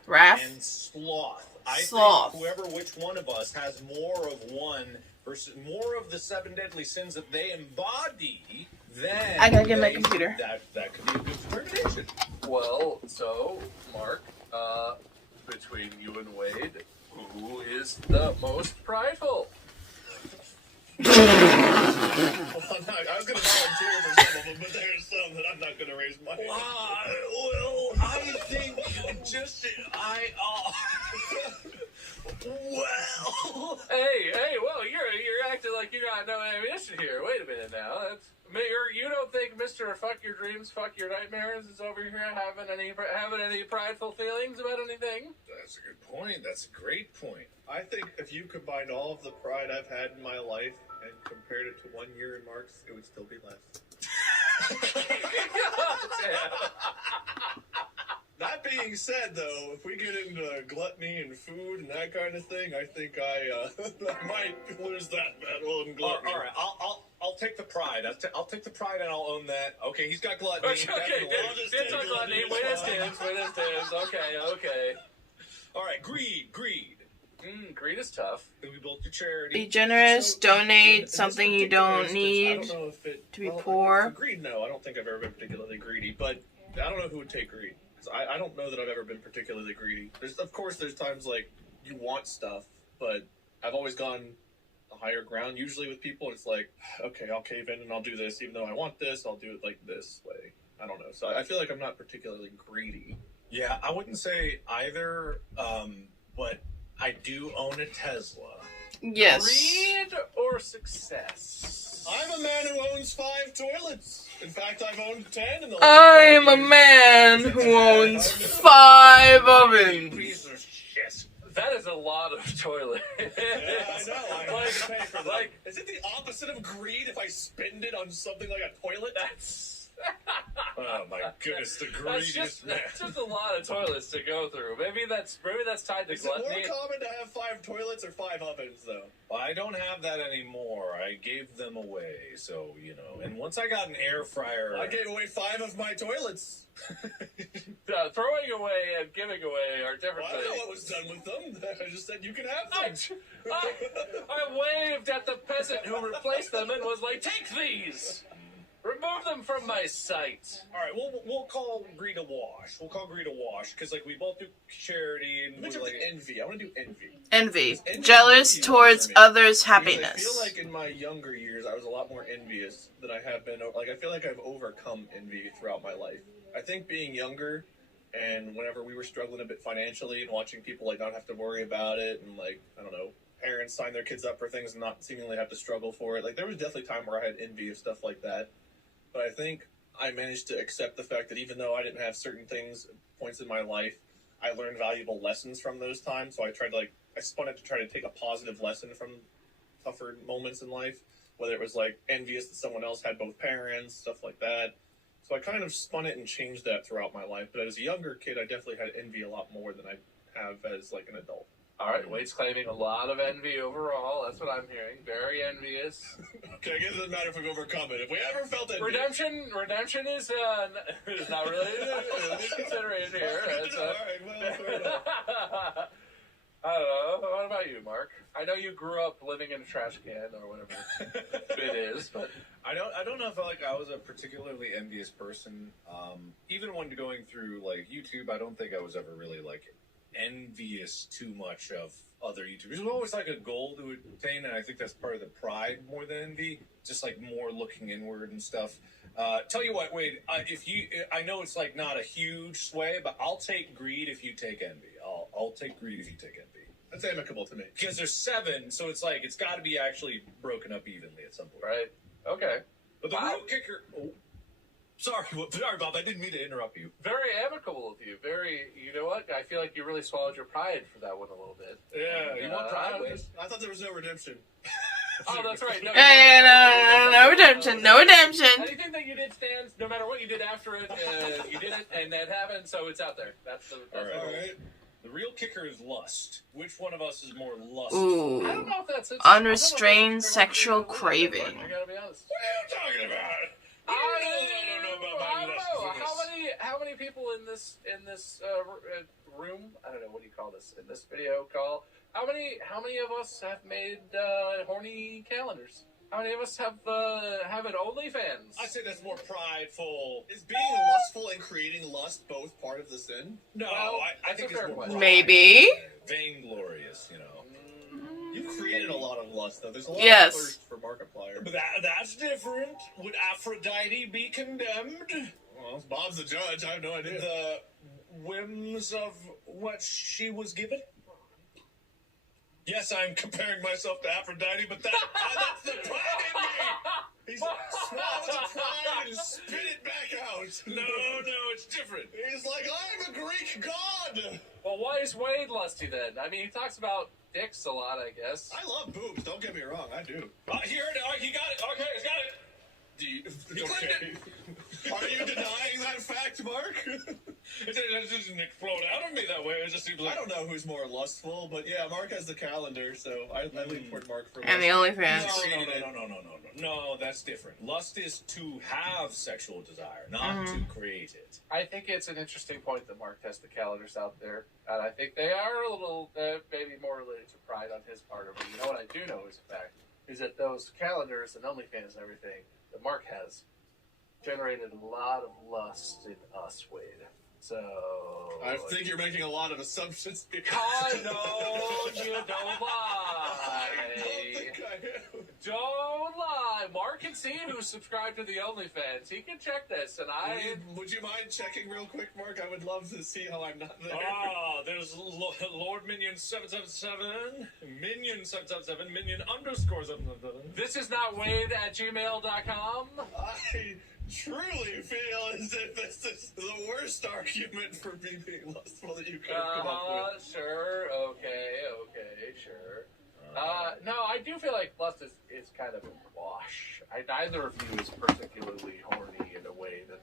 wrath, and sloth. I Sloth. think which one of us has more of one versus more of the 7 deadly sins that they embody, then I gotta get my computer. That could be a good determination. well, so Mark, between you and Wade, who is the most prideful? Well, I was going to volunteer for some of them, but there's some that I'm not going to raise my hand. I think just well. Hey, well, you're acting like you got no ammunition here. Wait a minute now. You don't think Mr. Fuck Your Dreams, Fuck Your Nightmares is over here having any prideful feelings about anything? That's a good point. That's a great point. I think if you combined all of the pride I've had in my life and compared it to 1 year in Mark's, it would still be less. That being said, though, if we get into gluttony and food and that kind of thing, I think I might lose that battle in gluttony. All right, I'll take the pride. I'll take the pride and I'll own that. Okay, he's got gluttony. Okay, dibs on gluttony. Wait as dibs. Okay. All right, greed. Greed is tough. We both do charity. Be generous, donate something you don't need, I don't know if to be poor. Greed, no. I don't think I've ever been particularly greedy, but I don't know who would take greed. I don't know that I've ever been particularly greedy. Of course, there's times like you want stuff, but I've always gone a higher ground. Usually with people, it's like, okay, I'll cave in and I'll do this. Even though I want this, I'll do it like this way. I don't know. So I feel like I'm not particularly greedy. Yeah, I wouldn't say either, but I do own a Tesla. Yes. Greed or success? I'm a man who owns 5 toilets. In fact, I've owned 10 in the last I'm a man who owns 5 ovens. Piece of shit. That is a lot of toilet. Yeah, I know. I have to pay for that. Is it the opposite of greed if I spend it on something like a toilet? That's Oh my goodness, the greediest man. that's just a lot of toilets to go through. Maybe that's tied to Is it more gluttony. common to have 5 toilets or 5 ovens, though? Well, I don't have that anymore. I gave them away, so, And once I got an air fryer... I gave away 5 of my toilets. Throwing away and giving away are different Well, I don't know things. what was done with them. I just said you can have them. I waved at the peasant who replaced them and was like, "Take these! Remove them from my sight!" All right, we'll call greed a wash. Because, we both do charity and... Which of the envy? I want to do envy. Envy. Envy Jealous is easy towards for me. others' Because I feel happiness. like in my younger years, I was a lot more envious than I have been. I feel like I've overcome envy throughout my life. I think being younger, and whenever we were struggling a bit financially and watching people not have to worry about it, and I don't know, parents sign their kids up for things and not seemingly have to struggle for it. There was definitely a time where I had envy of stuff like that. But I think I managed to accept the fact that even though I didn't have certain points in my life, I learned valuable lessons from those times. So I tried I spun it to try to take a positive lesson from tougher moments in life, whether it was envious that someone else had both parents, stuff like that. So I kind of spun it and changed that throughout my life. But as a younger kid, I definitely had envy a lot more than I have as an adult. All right, Wade's claiming a lot of envy overall. That's what I'm hearing. Very envious. Okay, I guess it doesn't matter if we've overcome it. If we ever felt envy... Redemption is not really consideration here. All right, well, fair enough. I don't know. What about you, Mark? I know you grew up living in a trash can or whatever it is, but I don't know if I was a particularly envious person. Even when going through YouTube, I don't think I was ever really envious too much of other YouTubers. It was always a goal to attain, and I think that's part of the pride more than envy. Just more looking inward and stuff. Tell you what, Wade, I know it's not a huge sway, but I'll take greed if you take envy. I'll take greed if you take envy. That's amicable to me. Because there's 7, so it's it's got to be actually broken up evenly at some point. right. Okay. But the real kicker... Oh, sorry, Bob, I didn't mean to interrupt you. Very amicable of you. You know what? I feel like you really swallowed your pride for that one a little bit. Yeah, You want pride, Wade? I thought there was no redemption. Oh, that's right. No, No redemption. No redemption. Anything that you did stands, no matter what you did after it, you did it, and that happened, so it's out there. That's the All rule. right. The real kicker is lust. Which one of us is more lustful? Ooh. I don't know if that's it. Unrestrained sexual craving. I gotta be honest. What are you talking about? I don't know. How many people in this room? I don't know. What do you call this? In this video call, how many of us have made horny calendars? How many of us have an OnlyFans? I'd say that's more prideful. Is being lustful and creating lust both part of the sin? No, Well, I that's think a it's fair more question. Maybe. vainglorious, You've created a lot of lust, though. There's a lot Yes. of thirst for Markiplier. But that's different. Would Aphrodite be condemned? Well, Bob's the judge. I have no idea. The whims of what she was given? Yes, I'm comparing myself to Aphrodite, but that's the pride in me. He's swallowed the pride and spit it back out. No, it's different. He's like, I'm a Greek god. Well, why is Wade lusty then? I mean, he talks about dicks a lot, I guess. I love boobs. Don't get me wrong. I do. He heard it. He got it. Okay, he's got it. Okay. Are you denying that fact, Mark? It doesn't explode out of me that way. It just seems like... I don't know who's more lustful, but yeah, Mark has the calendar, so I lean toward Mark for And the OnlyFans. No, that's different. Lust is to have sexual desire, not to create it. I think it's an interesting point that Mark has the calendars out there, and I think they are a little, maybe more related to pride on his part. But you know what I do know is a fact, is that those calendars and OnlyFans and everything that Mark has generated a lot of lust in us, Wade. So... I think you're making a lot of assumptions here. I know you don't lie. I don't think I am. Don't lie. Mark can see who's subscribed to the OnlyFans. He can check this, and Would you mind checking real quick, Mark? I would love to see how I'm not there. There's Lord Minion 777, Minion 777, Minion underscore 777. This is not Wade at gmail.com. I truly feel as if this is the worst argument for me being lustful that you could have come up with. Sure. Okay, sure. No, I do feel like lust is kind of a wash. Neither of you is particularly horny in a way that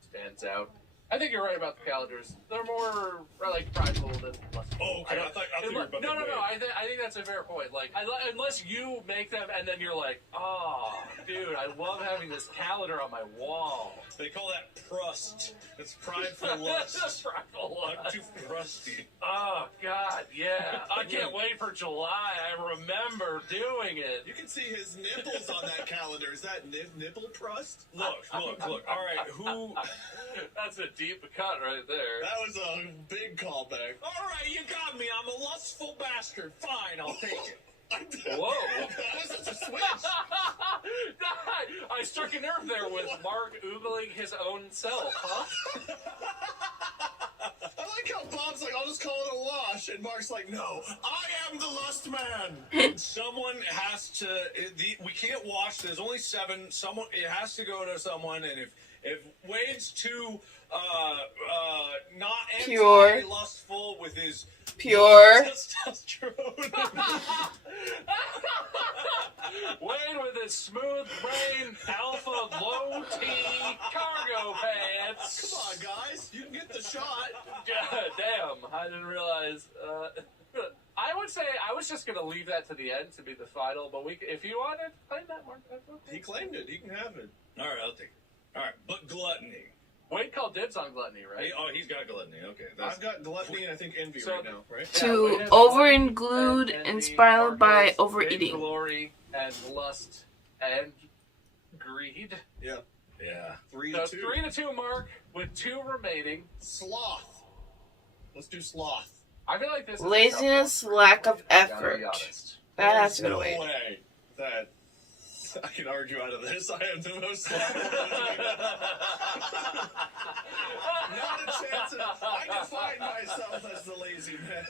stands out. I think you're right about the calendars. They're more like prideful than lustful. Oh, okay. I thought you were about No. I think that's a fair point. Like, unless you make them and then you're like, oh, dude, I love having this calendar on my wall. They call that prust. It's prideful lust. Prideful lust. I'm too crusty. Oh, God, yeah. I can't wait for July. I remember doing it. You can see his nipples on that calendar. Is that nipple trust? Look. All right, who... That's a deep cut right there. That was a big callback. All right, you got me. I'm a lustful bastard. Fine, I'll take it. Whoa. That was such a switch. I struck a nerve there with Mark oogling his own self, huh? I like how Bob's like, I'll just call it a wash. And Mark's like, no, I am the lust man. Someone has to... we can't wash. There's only 7. It has to go to someone, and if Wade's too not Pure. anti-lustful with his Pure. testosterone. Wade with his smooth brain, alpha, low T, cargo pants. Come on, guys. You can get the shot. Damn, I didn't realize. I would say I was just going to leave that to the end to be the final, but if you wanted to claim that, Mark, that's okay. He claimed it. He can have it. All right, I'll take it. All right, but gluttony. Wade called dibs on gluttony, right? He's got gluttony. Okay, I've got gluttony and I think envy right now, right? To Wade has over-include, gluttony and envy. inspired Mark by has overeating. Glory and lust and greed. Yeah. Yeah. 3 So to 2. 3 to 2, Mark, with 2 remaining. Sloth. Let's do sloth. I feel like this is Laziness, a tough one. lack of Gotta effort. be honest. That has to There's go no away. way that I can argue out of this. I am the most slothful. Not a chance. I define myself as the lazy man.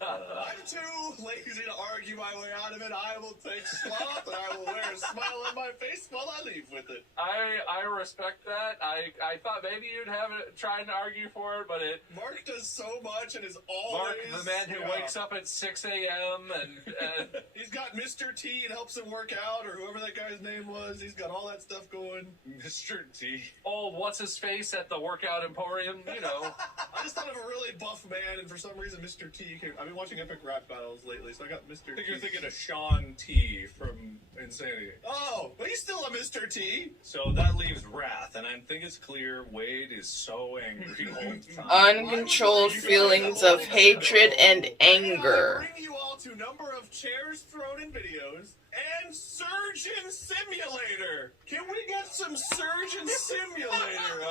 I'm too lazy to argue my way out of it. I will take sloth and I will wear a smile on my face while I leave with it. I respect that. I thought maybe you'd have it trying to argue for it, but Mark does so much and is always... Mark, the man who wakes up at 6 a.m. and He's got Mr. T, it helps him work out, or whoever that guy's name was. He's got all that stuff going. Mr. T. oh, what's his face at the workout emporium? You know. I just thought of a really buff man, and for some reason Mr. T came... I've been watching Epic Rap Battles lately, so I got Mr. I think T. you're thinking of Sean T from Insanity. Oh, but he's still a Mr. T. So that leaves Wrath, and I think it's clear Wade is so angry all the time. Uncontrolled feelings of hatred and anger. Bring you all to number of chairs thrown in videos and Surgeon Simulator. Can we get some Surgeon Simulator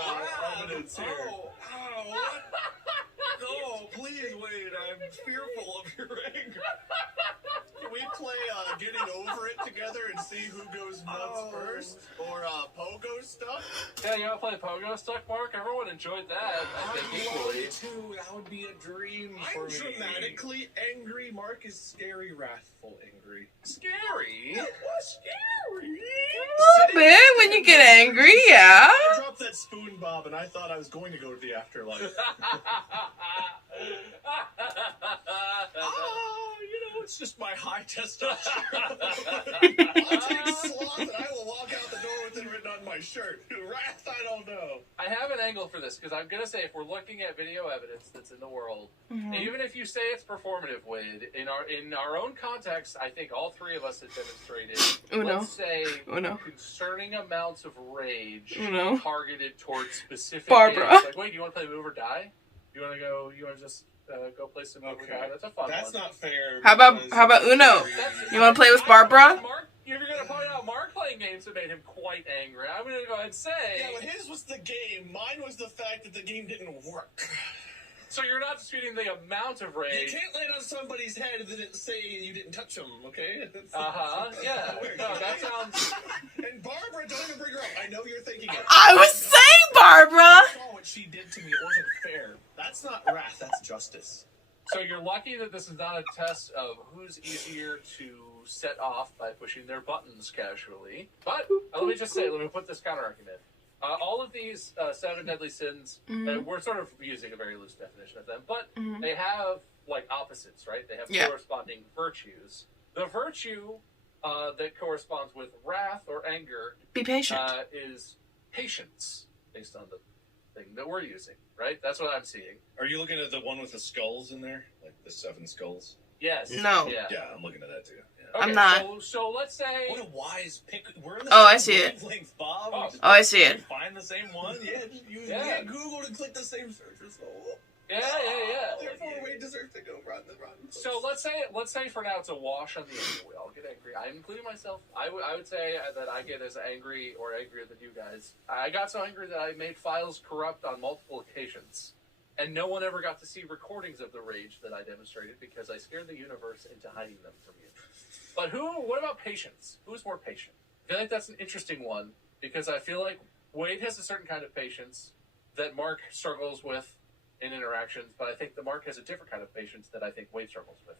evidence here? What? No, please, Wade. I'm fearful of your anger. Can we play Getting Over It together and see who goes nuts first? Or Pogo Stuff? Yeah, you want to play Pogo Stuck, Mark? Everyone enjoyed that, I think, equally. Too. That would be a dream for I'm me. dramatically angry. Mark is scary, wrathful, angry. Scary? What's scary? A little bit when you get angry, yeah. I dropped that spoon, Bob, and I thought I was going to go to the afterlife. It's just my high testosterone. I'll take sloth and I will walk out the door with it written on my shirt. Wrath, I don't know. I have an angle for this, because I'm going to say, if we're looking at video evidence that's in the world, even if you say it's performative, Wade, in our own context, I think all three of us have demonstrated, let's say, concerning amounts of rage targeted towards specific Barbara. games. Like, wait, you want to play Move or Die? You want to just go play some Move or Die? That's a fun one. That's not fair. How about Uno? You want to play with Barbara? If you're going to point out Mark playing games that made him quite angry, I'm going to go ahead and say... Yeah, but his was the game. Mine was the fact that the game didn't work. So you're not disputing the amount of rage. You can't land on somebody's head and then say you didn't touch them, okay? Yeah. No, that sounds... And Barbara, don't even bring her up. I know you're thinking it. I was saying Barbara. I saw what she did to me. It wasn't fair. That's not wrath. That's justice. So you're lucky that this is not a test of who's easier to set off by pushing their buttons casually. But let me put this counter argument. All of these 7 deadly sins, we're sort of using a very loose definition of them, but they have like opposites, right? They have corresponding virtues. The virtue that corresponds with wrath or anger, be patient, is patience, based on the thing that we're using, right? That's what I'm seeing. Are you looking at the one with the skulls in there? Like the 7 skulls? Yes. No. Yeah, I'm looking at that too. Yeah. Okay, I'm not. So let's say... What a wise pick. We're in the I see it. wavelength, Bob. Oh, I see it. Find the same one? Yeah, you get Google to click the same search result. Yeah. Therefore, Wade deserves to go run the run. So let's say for now it's a wash on the anger wheel. I'll get angry. I'm including myself. I would say that I get as angry or angrier than you guys. I got so angry that I made files corrupt on multiple occasions. And no one ever got to see recordings of the rage that I demonstrated because I scared the universe into hiding them from you. But what about patience? Who's more patient? I feel like that's an interesting one because I feel like Wade has a certain kind of patience that Mark struggles with in interactions, but I think that Mark has a different kind of patience that I think Wade struggles with.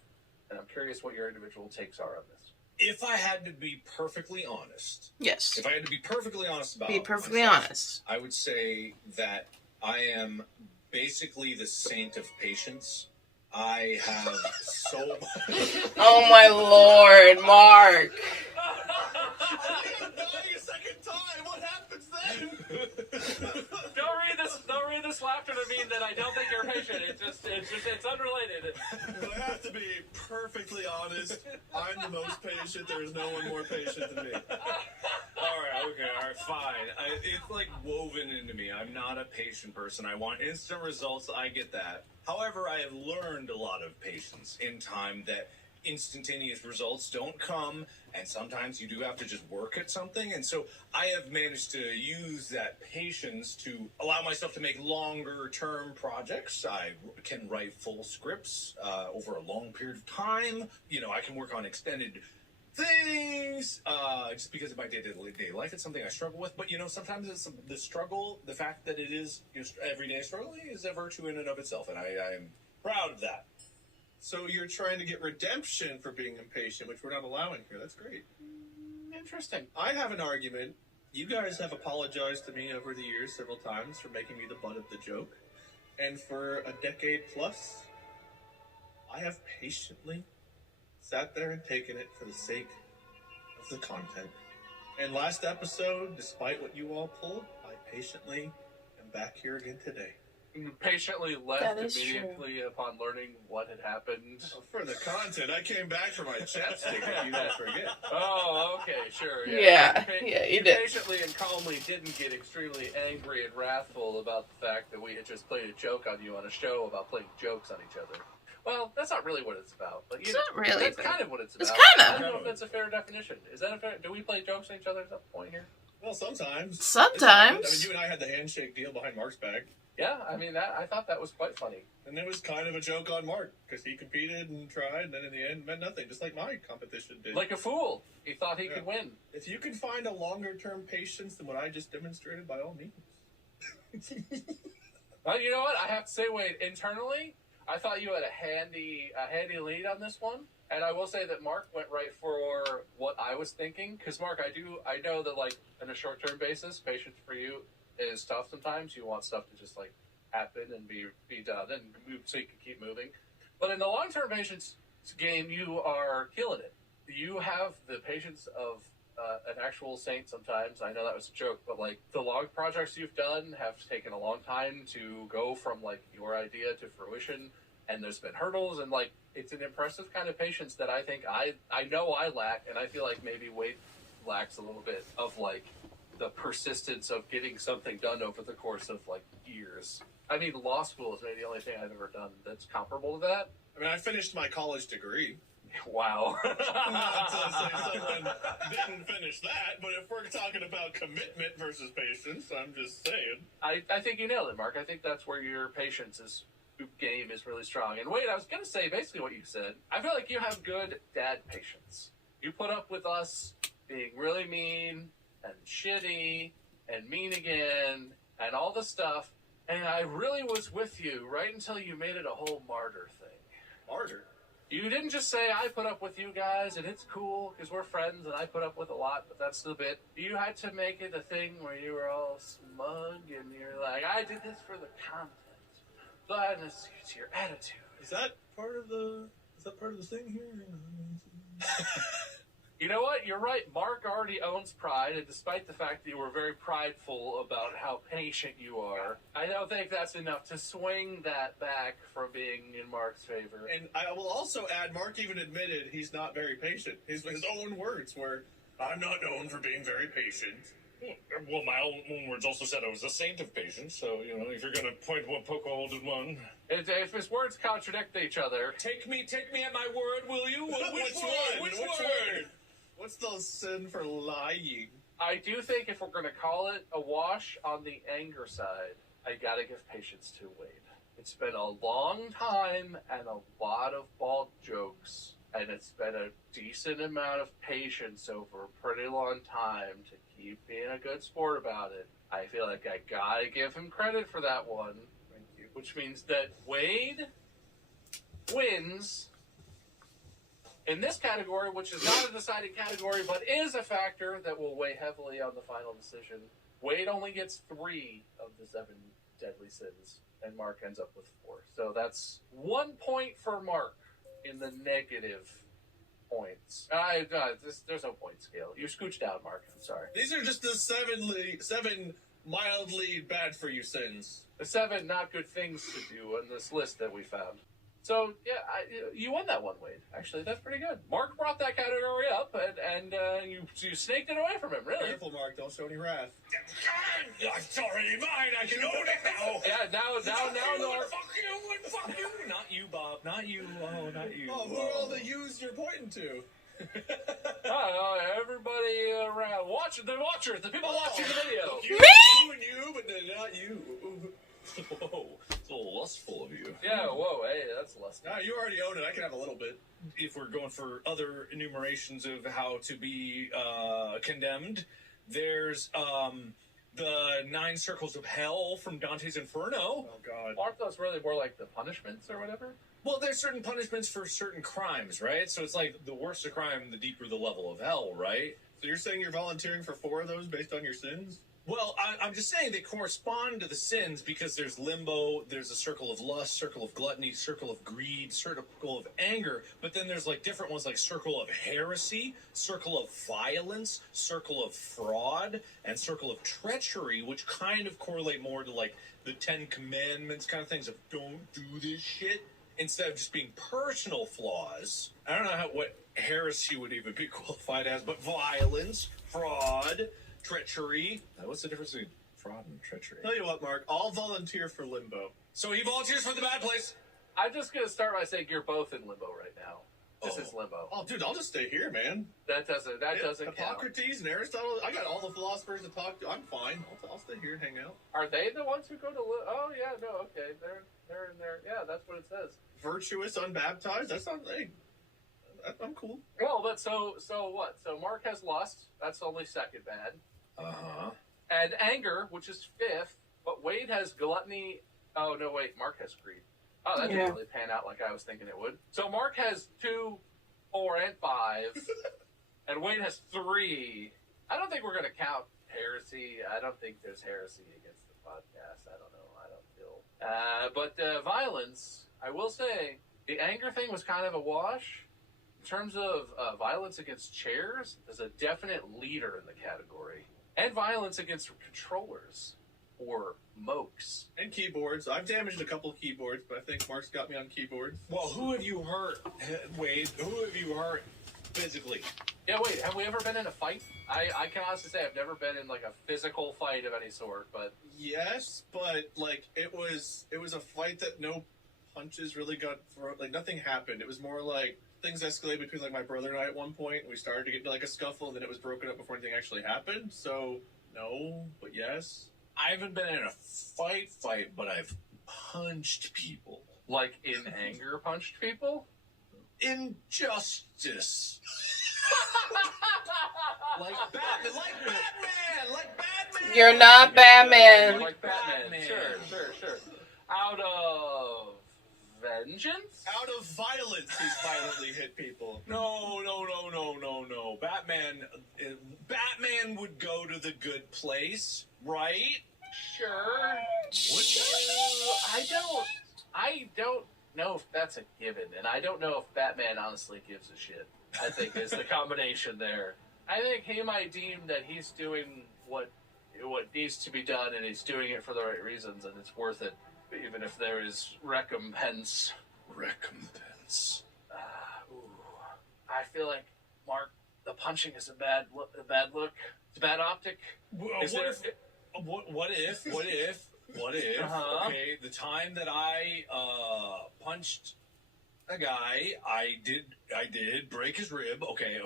And I'm curious what your individual takes are on this. If I had to be perfectly honest. Yes. If I had to be perfectly honest about honest. I would say that I am basically the saint of patience. I have so much. Oh my Lord, Mark. I'm dying a second time. What happens then? Don't read this laughter to mean that I don't think you're patient. It's unrelated. I have to be perfectly honest. I'm the most patient. There is no one more patient than me. All right, fine. It's like woven into me. I'm not a patient person. I want instant results. I get that. However, I have learned a lot of patience in time that instantaneous results don't come, and sometimes you do have to just work at something. And so I have managed to use that patience to allow myself to make longer term projects. I can write full scripts over a long period of time. I can work on extended things just because of my day-to-day life. It's something I struggle with, but sometimes it's the struggle, the fact that it is everyday struggling is a virtue in and of itself, and I am proud of that. So you're trying to get redemption for being impatient, which we're not allowing here. That's great. Interesting. I have an argument. You guys have apologized to me over the years several times for making me the butt of the joke. And for a decade plus, I have patiently sat there and taken it for the sake of the content. And last episode, despite what you all pulled, I patiently am back here again today. Patiently left immediately upon learning what had happened. For the content, I came back for my chapstick if you guys forget. Oh, okay, sure. Yeah, you did. Patiently and calmly didn't get extremely angry and wrathful about the fact that we had just played a joke on you on a show about playing jokes on each other. Well, that's not really what it's about. But it's not really. That's kind of what it's about. It's kind of. I don't know if that's a fair definition. Is that a fair? Do we play jokes on each other at some point here? Well, sometimes. Sometimes. I mean, you and I had the handshake deal behind Mark's back. Yeah, I mean, I thought that was quite funny. And it was kind of a joke on Mark, because he competed and tried, and then in the end meant nothing, just like my competition did. Like a fool. He thought he could win. If you can find a longer-term patience than what I just demonstrated, by all means. Well, you know what? I have to say, Wade, internally, I thought you had a handy lead on this one. And I will say that Mark went right for what I was thinking. Because, Mark, I know that, like, on a short-term basis, patience for you is tough sometimes. You want stuff to just, like, happen and be done and move so you can keep moving. But in the long-term patience game, you are killing it. You have the patience of an actual saint sometimes. I know that was a joke, but, like, the long projects you've done have taken a long time to go from, like, your idea to fruition. And there's been hurdles, and, like, it's an impressive kind of patience that I think I know I lack, and I feel like maybe Wade lacks a little bit of, like, the persistence of getting something done over the course of, like, years. I mean, law school is maybe the only thing I've ever done that's comparable to that. I mean, I finished my college degree. Wow. Not to say someone didn't finish that, but if we're talking about commitment versus patience, I'm just saying. I think you nailed it, Mark. I think that's where your patience game is really strong. And Wade, I was going to say basically what you said. I feel like you have good dad patience. You put up with us being really mean and shitty and mean again and all the stuff. And I really was with you right until you made it a whole martyr thing. Martyr? You didn't just say, I put up with you guys, and it's cool, because we're friends, and I put up with a lot, but that's the bit. You had to make it a thing where you were all smug, and you're like, I did this for the content. But it's your attitude. Is that part of the thing here? You know what? You're right. Mark already owns pride, and despite the fact that you were very prideful about how patient you are, I don't think that's enough to swing that back from being in Mark's favor. And I will also add, Mark even admitted he's not very patient. His own words were, I'm not known for being very patient. Well, my own words also said I was a saint of patience, so, you know, if you're going to poke a hole in one. If his words contradict each other... Take me at my word, will you? Which one? Which word? What's the sin for lying? I do think if we're going to call it a wash on the anger side, I gotta give patience to Wade. It's been a long time and a lot of bald jokes, and it's been a decent amount of patience over a pretty long time to keep being a good sport about it. I feel like I gotta give him credit for that one. Thank you. Which means that Wade wins in this category, which is not a deciding category, but is a factor that will weigh heavily on the final decision. Wade only gets 3 of the 7 deadly sins, and Mark ends up with 4. So that's 1 point for Mark in the negative points. There's no point scale. You scooched out, Mark. I'm sorry. These are just the 7 mildly bad for you sins. The 7 not good things to do on this list that we found. So, yeah, you won that one, Wade. Actually, that's pretty good. Mark brought that category up, and you snaked it away from him, really. Careful, Mark. Don't show any wrath. It's already mine. I can own it now. Yeah, now, Mark. Fuck you. Not you, Bob. Not you. Oh, not you. Oh, who are all the yous you're pointing to? Everybody around. The watchers, the people watching the video. You and you, but not you. Whoa, it's a little lustful of you. Yeah, whoa, hey, that's lustful. Nah, you already own it. I can have a little bit. If we're going for other enumerations of how to be condemned, there's the 9 circles of hell from Dante's Inferno. Oh, God. Aren't those really more like the punishments or whatever? Well, there's certain punishments for certain crimes, right? So it's like the worse the crime, the deeper the level of hell, right? So you're saying you're volunteering for 4 of those based on your sins? Well, I'm just saying they correspond to the sins because there's limbo, there's a circle of lust, circle of gluttony, circle of greed, circle of anger, but then there's like different ones like circle of heresy, circle of violence, circle of fraud, and circle of treachery, which kind of correlate more to like the 10 Commandments kind of things of don't do this shit, instead of just being personal flaws. I don't know what heresy would even be qualified as, but violence, fraud, treachery. What's the difference between fraud and treachery? Tell you what, Mark, I'll volunteer for limbo. So he volunteers for the bad place. I'm just going to start by saying you're both in limbo right now. This is limbo. Oh, dude, I'll just stay here, man. That doesn't count. Hippocrates and Aristotle. I got all the philosophers to talk to. I'm fine. I'll stay here and hang out. Are they the ones who go to? Oh yeah, no, okay, they're in there. Yeah, that's what it says. Virtuous, unbaptized. That's not. Hey, I'm cool. Well, but so what? So Mark has lust. That's only second bad. And anger, which is fifth. But Wade has gluttony. Oh no, wait. Mark has greed. Oh, that didn't really pan out like I was thinking it would. So Mark has 2, 4, and 5, and Wade has 3. I don't think we're going to count heresy. I don't think there's heresy against the podcast. I don't know. I don't feel. But violence, I will say, the anger thing was kind of a wash. In terms of violence against chairs, there's a definite leader in the category. And violence against controllers. Or mokes. And keyboards. I've damaged a couple keyboards, but I think Mark's got me on keyboards. Well, who have you hurt, Wade? Who have you hurt physically? Yeah, wait, have we ever been in a fight? I can honestly say I've never been in, like, a physical fight of any sort, but... Yes, but, like, it was a fight that no punches really got thrown. Like, nothing happened. It was more like things escalated between, like, my brother and I at one point. We started to get into, like, a scuffle, and then it was broken up before anything actually happened. So, no, but yes. I haven't been in a fight, but I've punched people. Like, in anger punched people? Injustice. Like Batman. You're not Batman. Like Batman. Sure. Out of vengeance? Out of violence, he's violently hit people. No. Batman would go to the good place, right? Sure. I don't know if that's a given, and I don't know if Batman honestly gives a shit. I think is the combination there. I think he might deem that he's doing what needs to be done, and he's doing it for the right reasons, and it's worth it, even if there is recompense. I feel like, Mark, the punching is a bad look. It's a bad optic. What if? Okay, the time that I punched a guy, I did break his rib. Okay.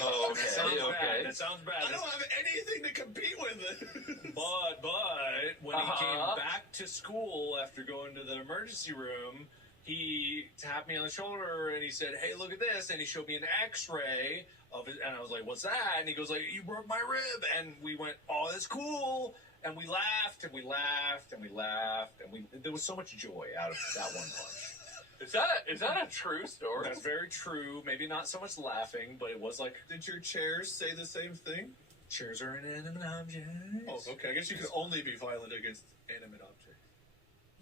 Oh, okay. That sounds bad. I don't have anything to compete with it. But when he came back to school after going to the emergency room, he tapped me on the shoulder and he said, "Hey, look at this," and he showed me an X-ray of it, and I was like, "What's that?" And he goes like, "You broke my rib," and we went, "Oh, that's cool." And we laughed, and there was so much joy out of that one punch. Is that a true story? That's very true. Maybe not so much laughing, but it was like... Did your chairs say the same thing? Chairs are inanimate objects. Oh, okay. I guess you could only be violent against animate objects.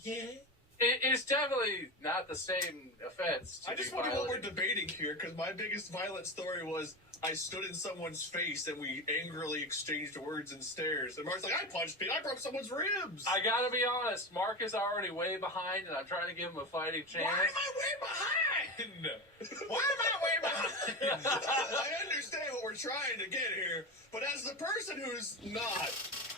Yeah. It's definitely not the same offense. I just wonder what we're debating here, because my biggest violent story was I stood in someone's face and we angrily exchanged words and stares. And Mark's like, I punched people. I broke someone's ribs. I gotta be honest. Mark is already way behind, and I'm trying to give him a fighting chance. Why am I way behind? I understand what we're trying to get here, but as the person who's not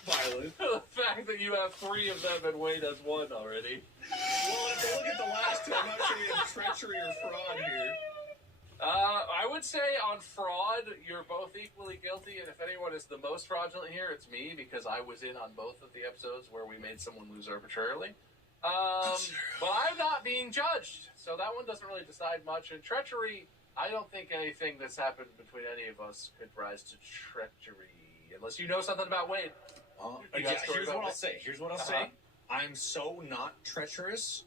violent... The fact that you have 3 of them and Wade has 1 already. Well, if you look at the last 2, I'm not saying treachery or fraud here. I would say on fraud, you're both equally guilty, and if anyone is the most fraudulent here, it's me, because I was in on both of the episodes where we made someone lose arbitrarily. But I'm not being judged, so that one doesn't really decide much. And treachery, I don't think anything that's happened between any of us could rise to treachery, unless you know something about Wade. Here's what I'll say. I'm so not treacherous.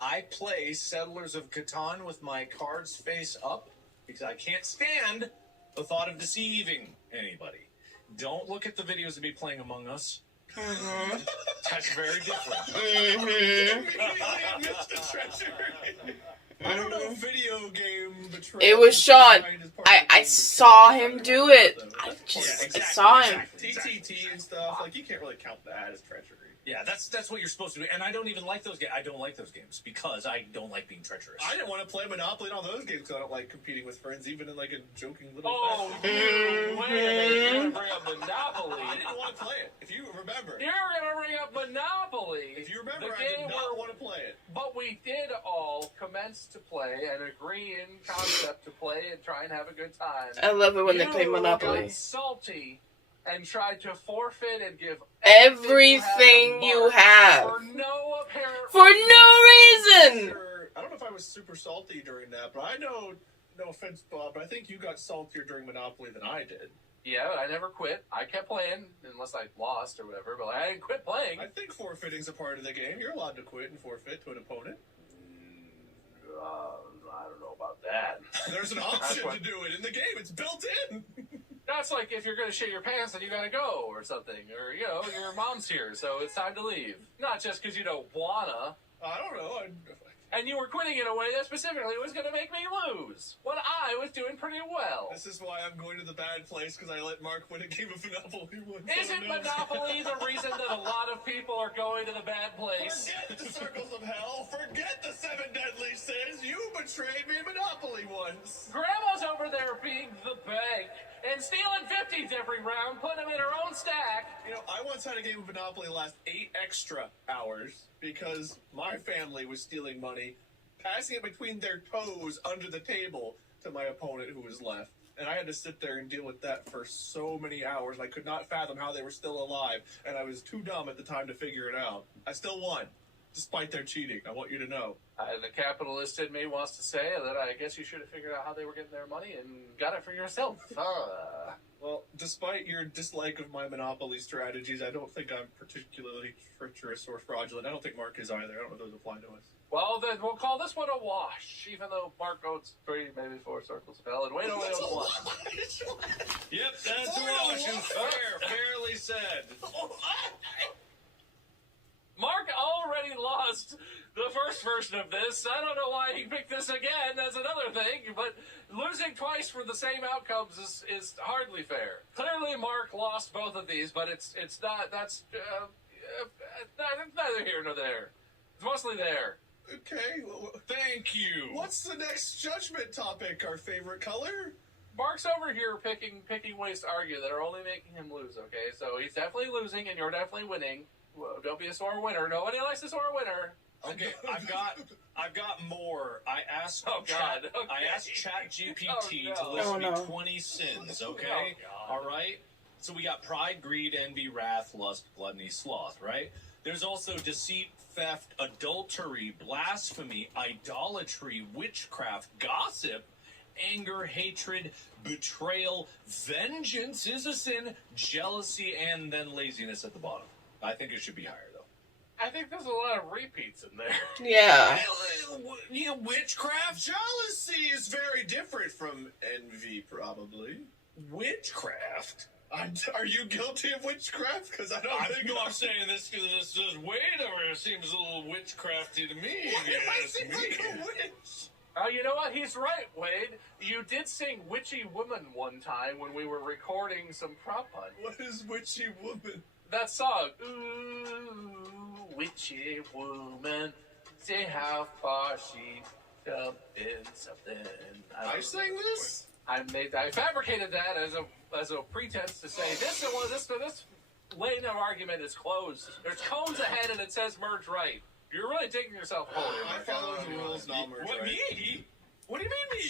I play Settlers of Catan with my cards face up because I can't stand the thought of deceiving anybody. Don't look at the videos of me playing Among Us. That's very different. I don't know video game betrayal. It was Sean. I saw him do it. I saw him. TTT and stuff. Like, you can't really count that as treachery. Yeah, that's what you're supposed to do. And I don't even like those games. I don't like those games because I don't like being treacherous. I didn't want to play Monopoly and all those games because I don't like competing with friends, even in like a joking little fashion. You're going to bring up Monopoly. I didn't want to play it, if you remember. You're going to bring up Monopoly. If you remember, I did not want to play it. But we did all commence to play and agree in concept to play and try and have a good time. I love it when they play Monopoly. You got salty and tried to forfeit and give everything you have for no apparent reason. I don't know if I was super salty during that, but I know, no offense, Bob, but I think you got saltier during Monopoly than I did. Yeah, I never quit. I kept playing, unless I lost or whatever, but I didn't quit playing. I think forfeiting's a part of the game. You're allowed to quit and forfeit to an opponent. I don't know about that. There's an option to do it in the game. It's built in. That's like if you're going to shit your pants and you got to go or something. Or, you know, your mom's here, so it's time to leave. Not just because you don't wanna. I don't know. And you were quitting in a way that specifically was going to make me lose, when I was doing pretty well. This is why I'm going to the bad place, because I let Mark win a game of Monopoly once. Isn't Monopoly the reason that a lot of people are going to the bad place? Forget the circles of hell. Forget the 7 deadly sins. You betrayed me in Monopoly once. Grandma's over there being the bank and stealing 50s every round, putting them in her own stack. You know, I once had a game of Monopoly last 8 extra hours because my family was stealing money, passing it between their toes under the table to my opponent who was left. And I had to sit there and deal with that for so many hours. I could not fathom how they were still alive, and I was too dumb at the time to figure it out. I still won, despite their cheating. I want you to know. The capitalist in me wants to say that I guess you should have figured out how they were getting their money and got it for yourself. Well, despite your dislike of my Monopoly strategies, I don't think I'm particularly treacherous or fraudulent. I don't think Mark is either. I don't know if those apply to us. Well, then we'll call this one a wash, even though Mark owns 3, maybe 4 circles of hell, and Wade only owns 1. Yep, that's a wash. And fairly said. Mark already lost the first version of this. I don't know why he picked this again. That's another thing. But losing twice for the same outcomes is hardly fair. Clearly, Mark lost both of these, but it's not. That's neither here nor there. It's mostly there. Okay. Thank you. What's the next judgment topic? Our favorite color? Mark's over here picking ways to argue that are only making him lose. Okay, so he's definitely losing, and you're definitely winning. Well, don't be a sore winner. Nobody likes a sore winner. Okay, I've got more. I asked ChatGPT to list me 20 sins, okay? All right? So we got pride, greed, envy, wrath, lust, gluttony, sloth, right? There's also deceit, theft, adultery, blasphemy, idolatry, witchcraft, gossip, anger, hatred, betrayal, vengeance is a sin, jealousy, and then laziness at the bottom. I think it should be higher, though. I think there's a lot of repeats in there. Yeah. You know, witchcraft? Jealousy is very different from envy, probably. Witchcraft? Are you guilty of witchcraft? Because I don't think I'm saying this because this is Wade over here. Seems a little witchcrafty to me. I seem like a witch. Oh, you know what? He's right, Wade. You did sing Witchy Woman one time when we were recording some prop hunt. What is Witchy Woman? That song. Ooh, witchy woman, say how far she jumped in something. I sang this? I fabricated that as a pretense to say this lane of argument is closed. There's cones ahead and it says merge right. You're really digging yourself a hole here. I follow the rules, not merge What, right. me? What do you mean me?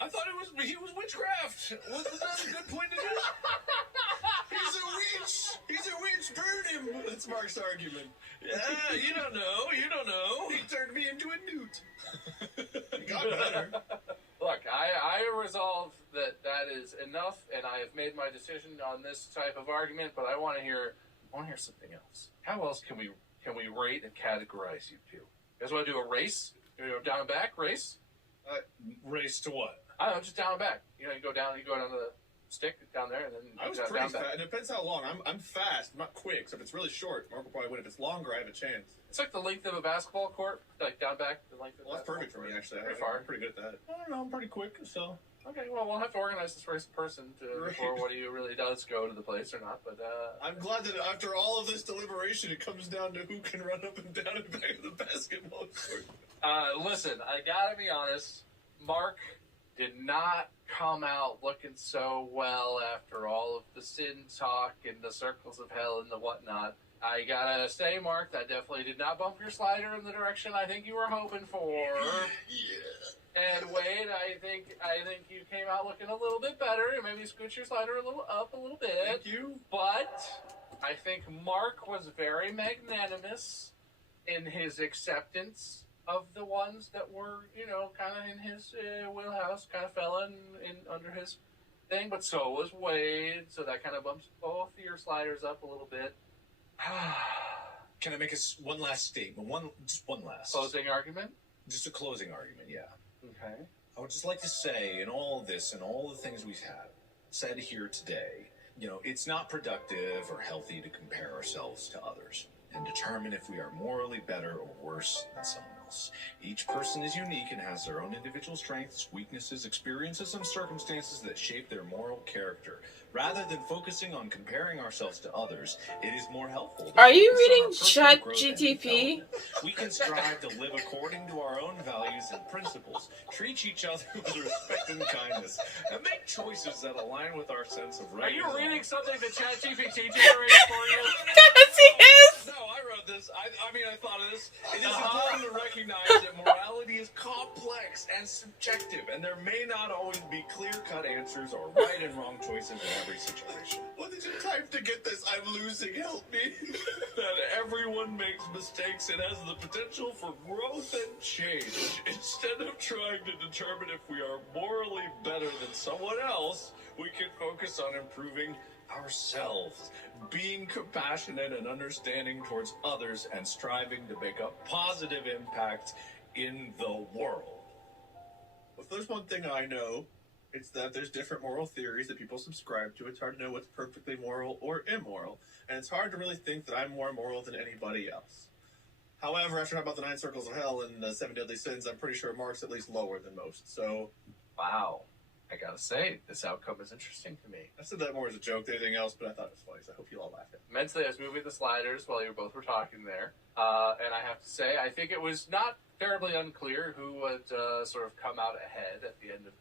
I thought he was witchcraft. Wasn't that a good point to do? He's a witch! He's a witch! Burn him! That's Mark's argument. Yeah, you don't know. He turned me into a newt. He got better. Look, I resolved that is enough, and I have made my decision on this type of argument. But I want to hear something else. How else can we rate and categorize you two? You guys want to do a race? You know, down and back race? Race to what? I don't know, just down and back. You know, you go down the stick down there, and then I was pretty fast. It depends how long. I'm fast. I'm not quick. So if it's really short, Mark will probably win. If it's longer, I have a chance. It's like the length of a basketball court, like down back. The length of well, that's perfect for me, actually. Pretty far. I'm pretty good at that. I don't know. I'm pretty quick, so. Okay, well, we'll have to organize this race in person before what he really does go to the place or not. But I'm glad that after all of this deliberation, it comes down to who can run up and down and back of the basketball court. Listen, I gotta be honest. Mark did not come out looking so well after all of the sin talk and the circles of hell and the whatnot. I gotta say, Mark, that definitely did not bump your slider in the direction I think you were hoping for. Yeah. And Wade, I think you came out looking a little bit better. Maybe scoot your slider a little up a little bit. Thank you. But I think Mark was very magnanimous in his acceptance of the ones that were, kind of in his wheelhouse, kind of fell in under his thing. But so was Wade, so that kind of bumps both of your sliders up a little bit. Can I make one last statement? Just one last. Closing argument? Just a closing argument, yeah. Okay. I would just like to say, in all this and all the things we've said here today, it's not productive or healthy to compare ourselves to others and determine if we are morally better or worse than someone else. Each person is unique and has their own individual strengths, weaknesses, experiences, and circumstances that shape their moral character. Rather than focusing on comparing ourselves to others, it is more helpful. Are you reading ChatGTP? We can strive to live according to our own values and principles, treat each other with respect and kindness, and make choices that align with our sense of right. Are you reading something that ChatGPT generated for you? Yes, he is! No, I wrote this. I thought of this. It is important to recognize that morality is complex and subjective, and there may not always be clear-cut answers or right and wrong choices in every situation. What did you type to get this? I'm losing. Help me. That everyone makes mistakes and has the potential for growth and change. Instead of trying to determine if we are morally better than someone else, we can focus on improving ourselves, being compassionate and understanding towards others, and striving to make a positive impact in the world. If there's one thing I know, it's that there's different moral theories that people subscribe to. It's hard to know what's perfectly moral or immoral, and it's hard to really think that I'm more moral than anybody else. However, after talking about the 9 circles of hell and the 7 deadly sins, I'm pretty sure Mark's at least lower than most. So, wow. I gotta say, this outcome is interesting to me. I said that more as a joke than anything else, but I thought it was funny, so I hope you all laughed at it. Mentally, I was moving the sliders while you both were talking there. And I have to say, I think it was not terribly unclear who would sort of come out ahead at the end of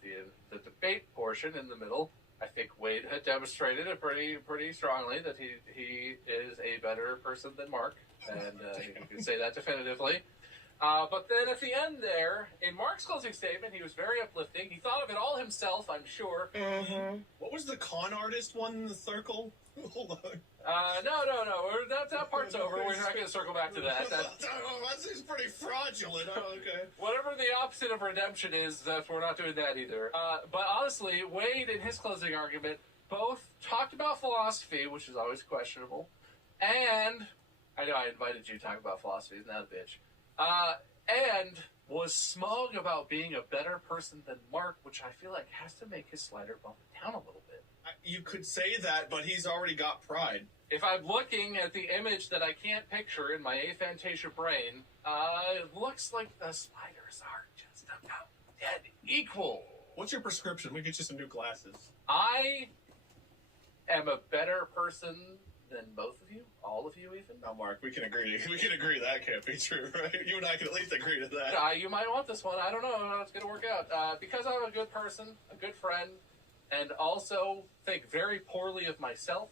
the debate portion in the middle. I think Wade had demonstrated it pretty strongly that he is a better person than Mark, and I think we can say that definitively. But then at the end there, in Mark's closing statement, he was very uplifting. He thought of it all himself, I'm sure. Mm-hmm. What was the con artist one in the circle? Hold on. No. That part's over. We're not going to circle back to that. That seems pretty fraudulent. Oh, okay. Whatever the opposite of redemption is, we're not doing that either. But honestly, Wade, in his closing argument, both talked about philosophy, which is always questionable, and I know I invited you to talk about philosophy, isn't that a bitch? And was smug about being a better person than Mark, which I feel like has to make his slider bump down a little bit. You could say that, but he's already got pride. If I'm looking at the image that I can't picture in my aphantasia brain, it looks like the sliders are just about dead equal. What's your prescription? We get you some new glasses. I am a better person than both of you, all of you even. Now, Mark, we can agree that can't be true, right? You and I can at least agree to that. You might want this one. I don't know how it's going to work out. Because I'm a good person, a good friend, and also think very poorly of myself,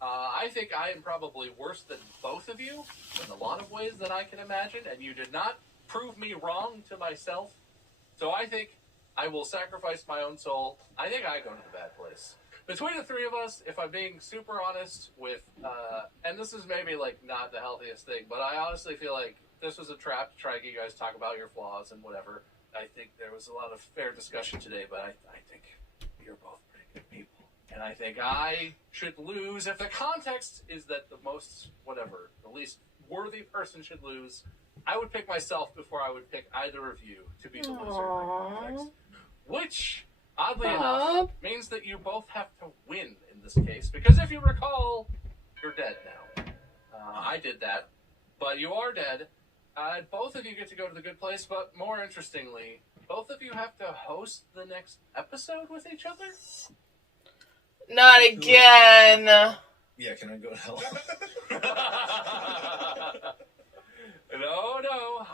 I think I am probably worse than both of you in a lot of ways that I can imagine, and you did not prove me wrong to myself. So I think I will sacrifice my own soul. I think I go to the bad place. Between the three of us, if I'm being super honest with, and this is maybe like not the healthiest thing, but I honestly feel like this was a trap to try to get you guys to talk about your flaws and whatever. I think there was a lot of fair discussion today, but I think you're both pretty good people. And I think I should lose. If the context is that the least worthy person should lose, I would pick myself before I would pick either of you to be the loser in that context. Which, oddly enough, means that you both have to win in this case. Because if you recall, you're dead now. I did that. But you are dead. Both of you get to go to the good place, but more interestingly, both of you have to host the next episode with each other? Not again. Yeah, can I go to hell? No.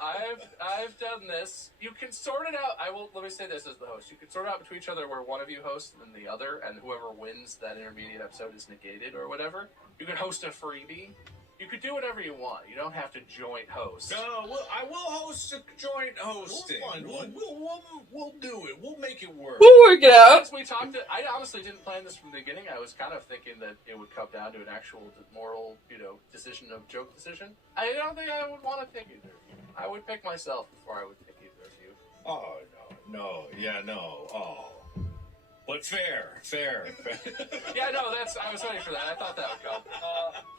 I've done this. You can sort it out. Let me say this as the host. You can sort it out between each other where one of you hosts and then the other, and whoever wins that intermediate episode is negated or whatever. You can host a freebie. You could do whatever you want. You don't have to joint host. No, I will host a joint hosting. We'll do it. We'll make it work. We'll work it out. Since we talked, I honestly didn't plan this from the beginning. I was kind of thinking that it would come down to an actual moral, joke decision. I don't think I would want to pick either of you. I would pick myself before I would pick either of you. Oh, no. Oh. But fair. Yeah, no, I was waiting for that. I thought that would come.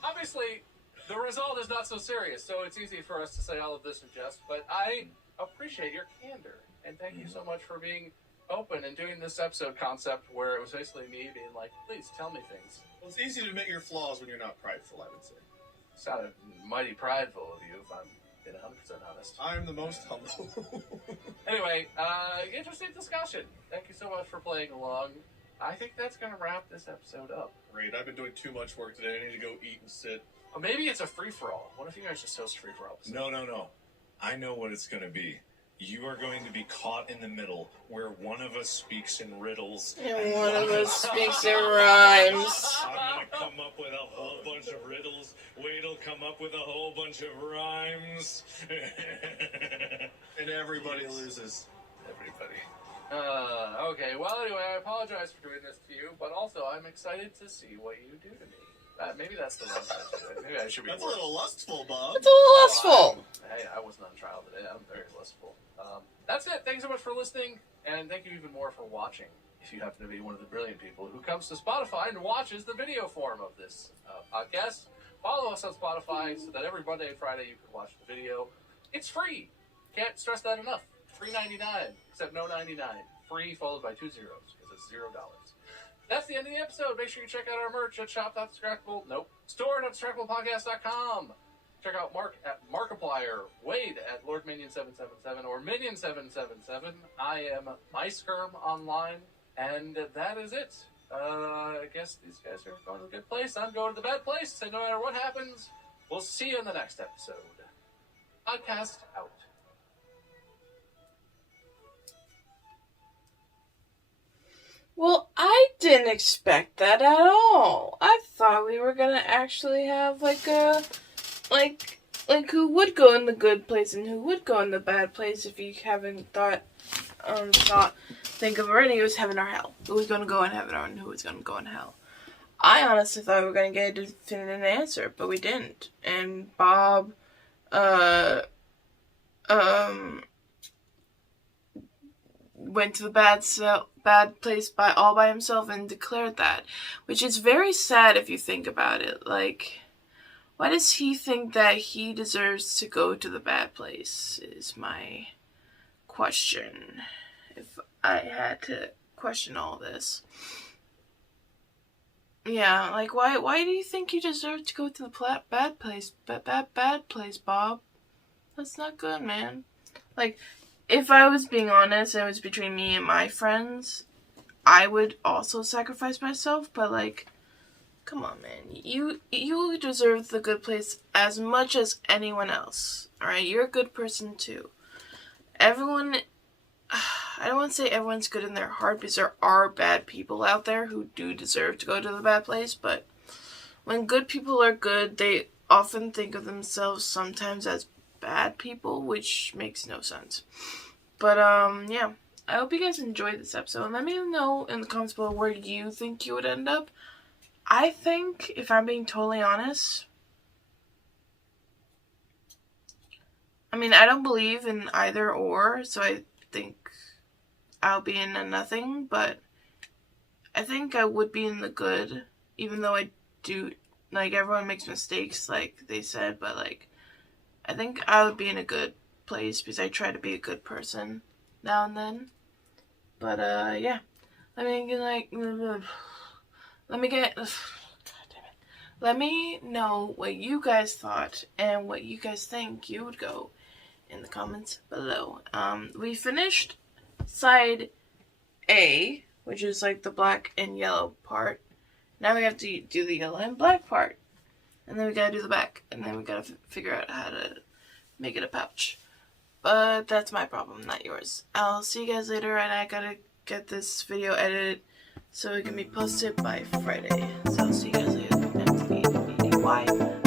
Obviously, the result is not so serious, so it's easy for us to say all of this in jest, but I appreciate your candor, and thank you so much for being open and doing this episode concept where it was basically me being like, please tell me things. Well, it's easy to admit your flaws when you're not prideful, I would say. Sounded mighty prideful of you, if I'm being 100% honest. I'm the most humble. Anyway, interesting discussion. Thank you so much for playing along. I think that's going to wrap this episode up. Great, I've been doing too much work today. I need to go eat and sit. Or maybe it's a free-for-all. What if you guys just host a free-for-all? No. I know what it's going to be. You are going to be caught in the middle where one of us speaks in riddles. And one of us speaks in rhymes. I'm going to come up with a whole bunch of riddles. Wade'll come up with a whole bunch of rhymes. And everybody loses. Everybody. Okay, well, anyway, I apologize for doing this to you, but also I'm excited to see what you do to me. Maybe that's the wrong time to do it. Maybe I should be That's more... a little lustful, Bob. It's a little lustful. Hey, I wasn't on trial today. I'm very lustful. That's it. Thanks so much for listening, and thank you even more for watching. If you happen to be one of the brilliant people who comes to Spotify and watches the video form of this podcast, follow us on Spotify so that every Monday and Friday you can watch the video. It's free. Can't stress that enough. $3.99, except no 99. Free followed by 2 zeros because it's $0. That's the end of the episode. Make sure you check out our merch at store.distractablepodcast.com. Check out Mark at Markiplier, Wade at LordMinion777 or Minion777. I am MySkerm online, and that is it. I guess these guys are going to the good place. I'm going to the bad place, and no matter what happens, we'll see you in the next episode. Podcast out. Well, I didn't expect that at all. I thought we were gonna actually have like who would go in the good place and who would go in the bad place. If you haven't think of already, it was heaven or hell. Who was gonna go in heaven or who was gonna go in hell? I honestly thought we were gonna get a definitive answer, but we didn't. And Bob, went to the bad place all by himself and declared that, which is very sad if you think about it. Like, why does he think that he deserves to go to the bad place is my question. If I had to question all this. Yeah, like, why do you think you deserve to go to the bad place? Bad place, Bob. That's not good, man. Like, if I was being honest and it was between me and my friends, I would also sacrifice myself, but like, come on, man. You deserve the good place as much as anyone else, alright? You're a good person too. Everyone, I don't want to say everyone's good in their heart, because there are bad people out there who do deserve to go to the bad place, but when good people are good, they often think of themselves sometimes as bad people, which makes no sense. But yeah, I hope you guys enjoyed this episode, and let me know in the comments below where you think you would end up. I think, if I'm being totally honest, I mean, I don't believe in either or, so I think I'll be in a nothing, but I think I would be in the good, even though I do, like, everyone makes mistakes, like they said, but like, I think I would be in a good place because I try to be a good person now and then. But yeah, let me know what you guys thought and what you guys think you would go in the comments below. We finished side A, which is like the black and yellow part. Now we have to do the yellow and black part. And then we gotta do the back. And then we gotta figure out how to make it a pouch. But that's my problem, not yours. I'll see you guys later, and I gotta get this video edited so it can be posted by Friday. So I'll see you guys later. That's M.A.D.Y.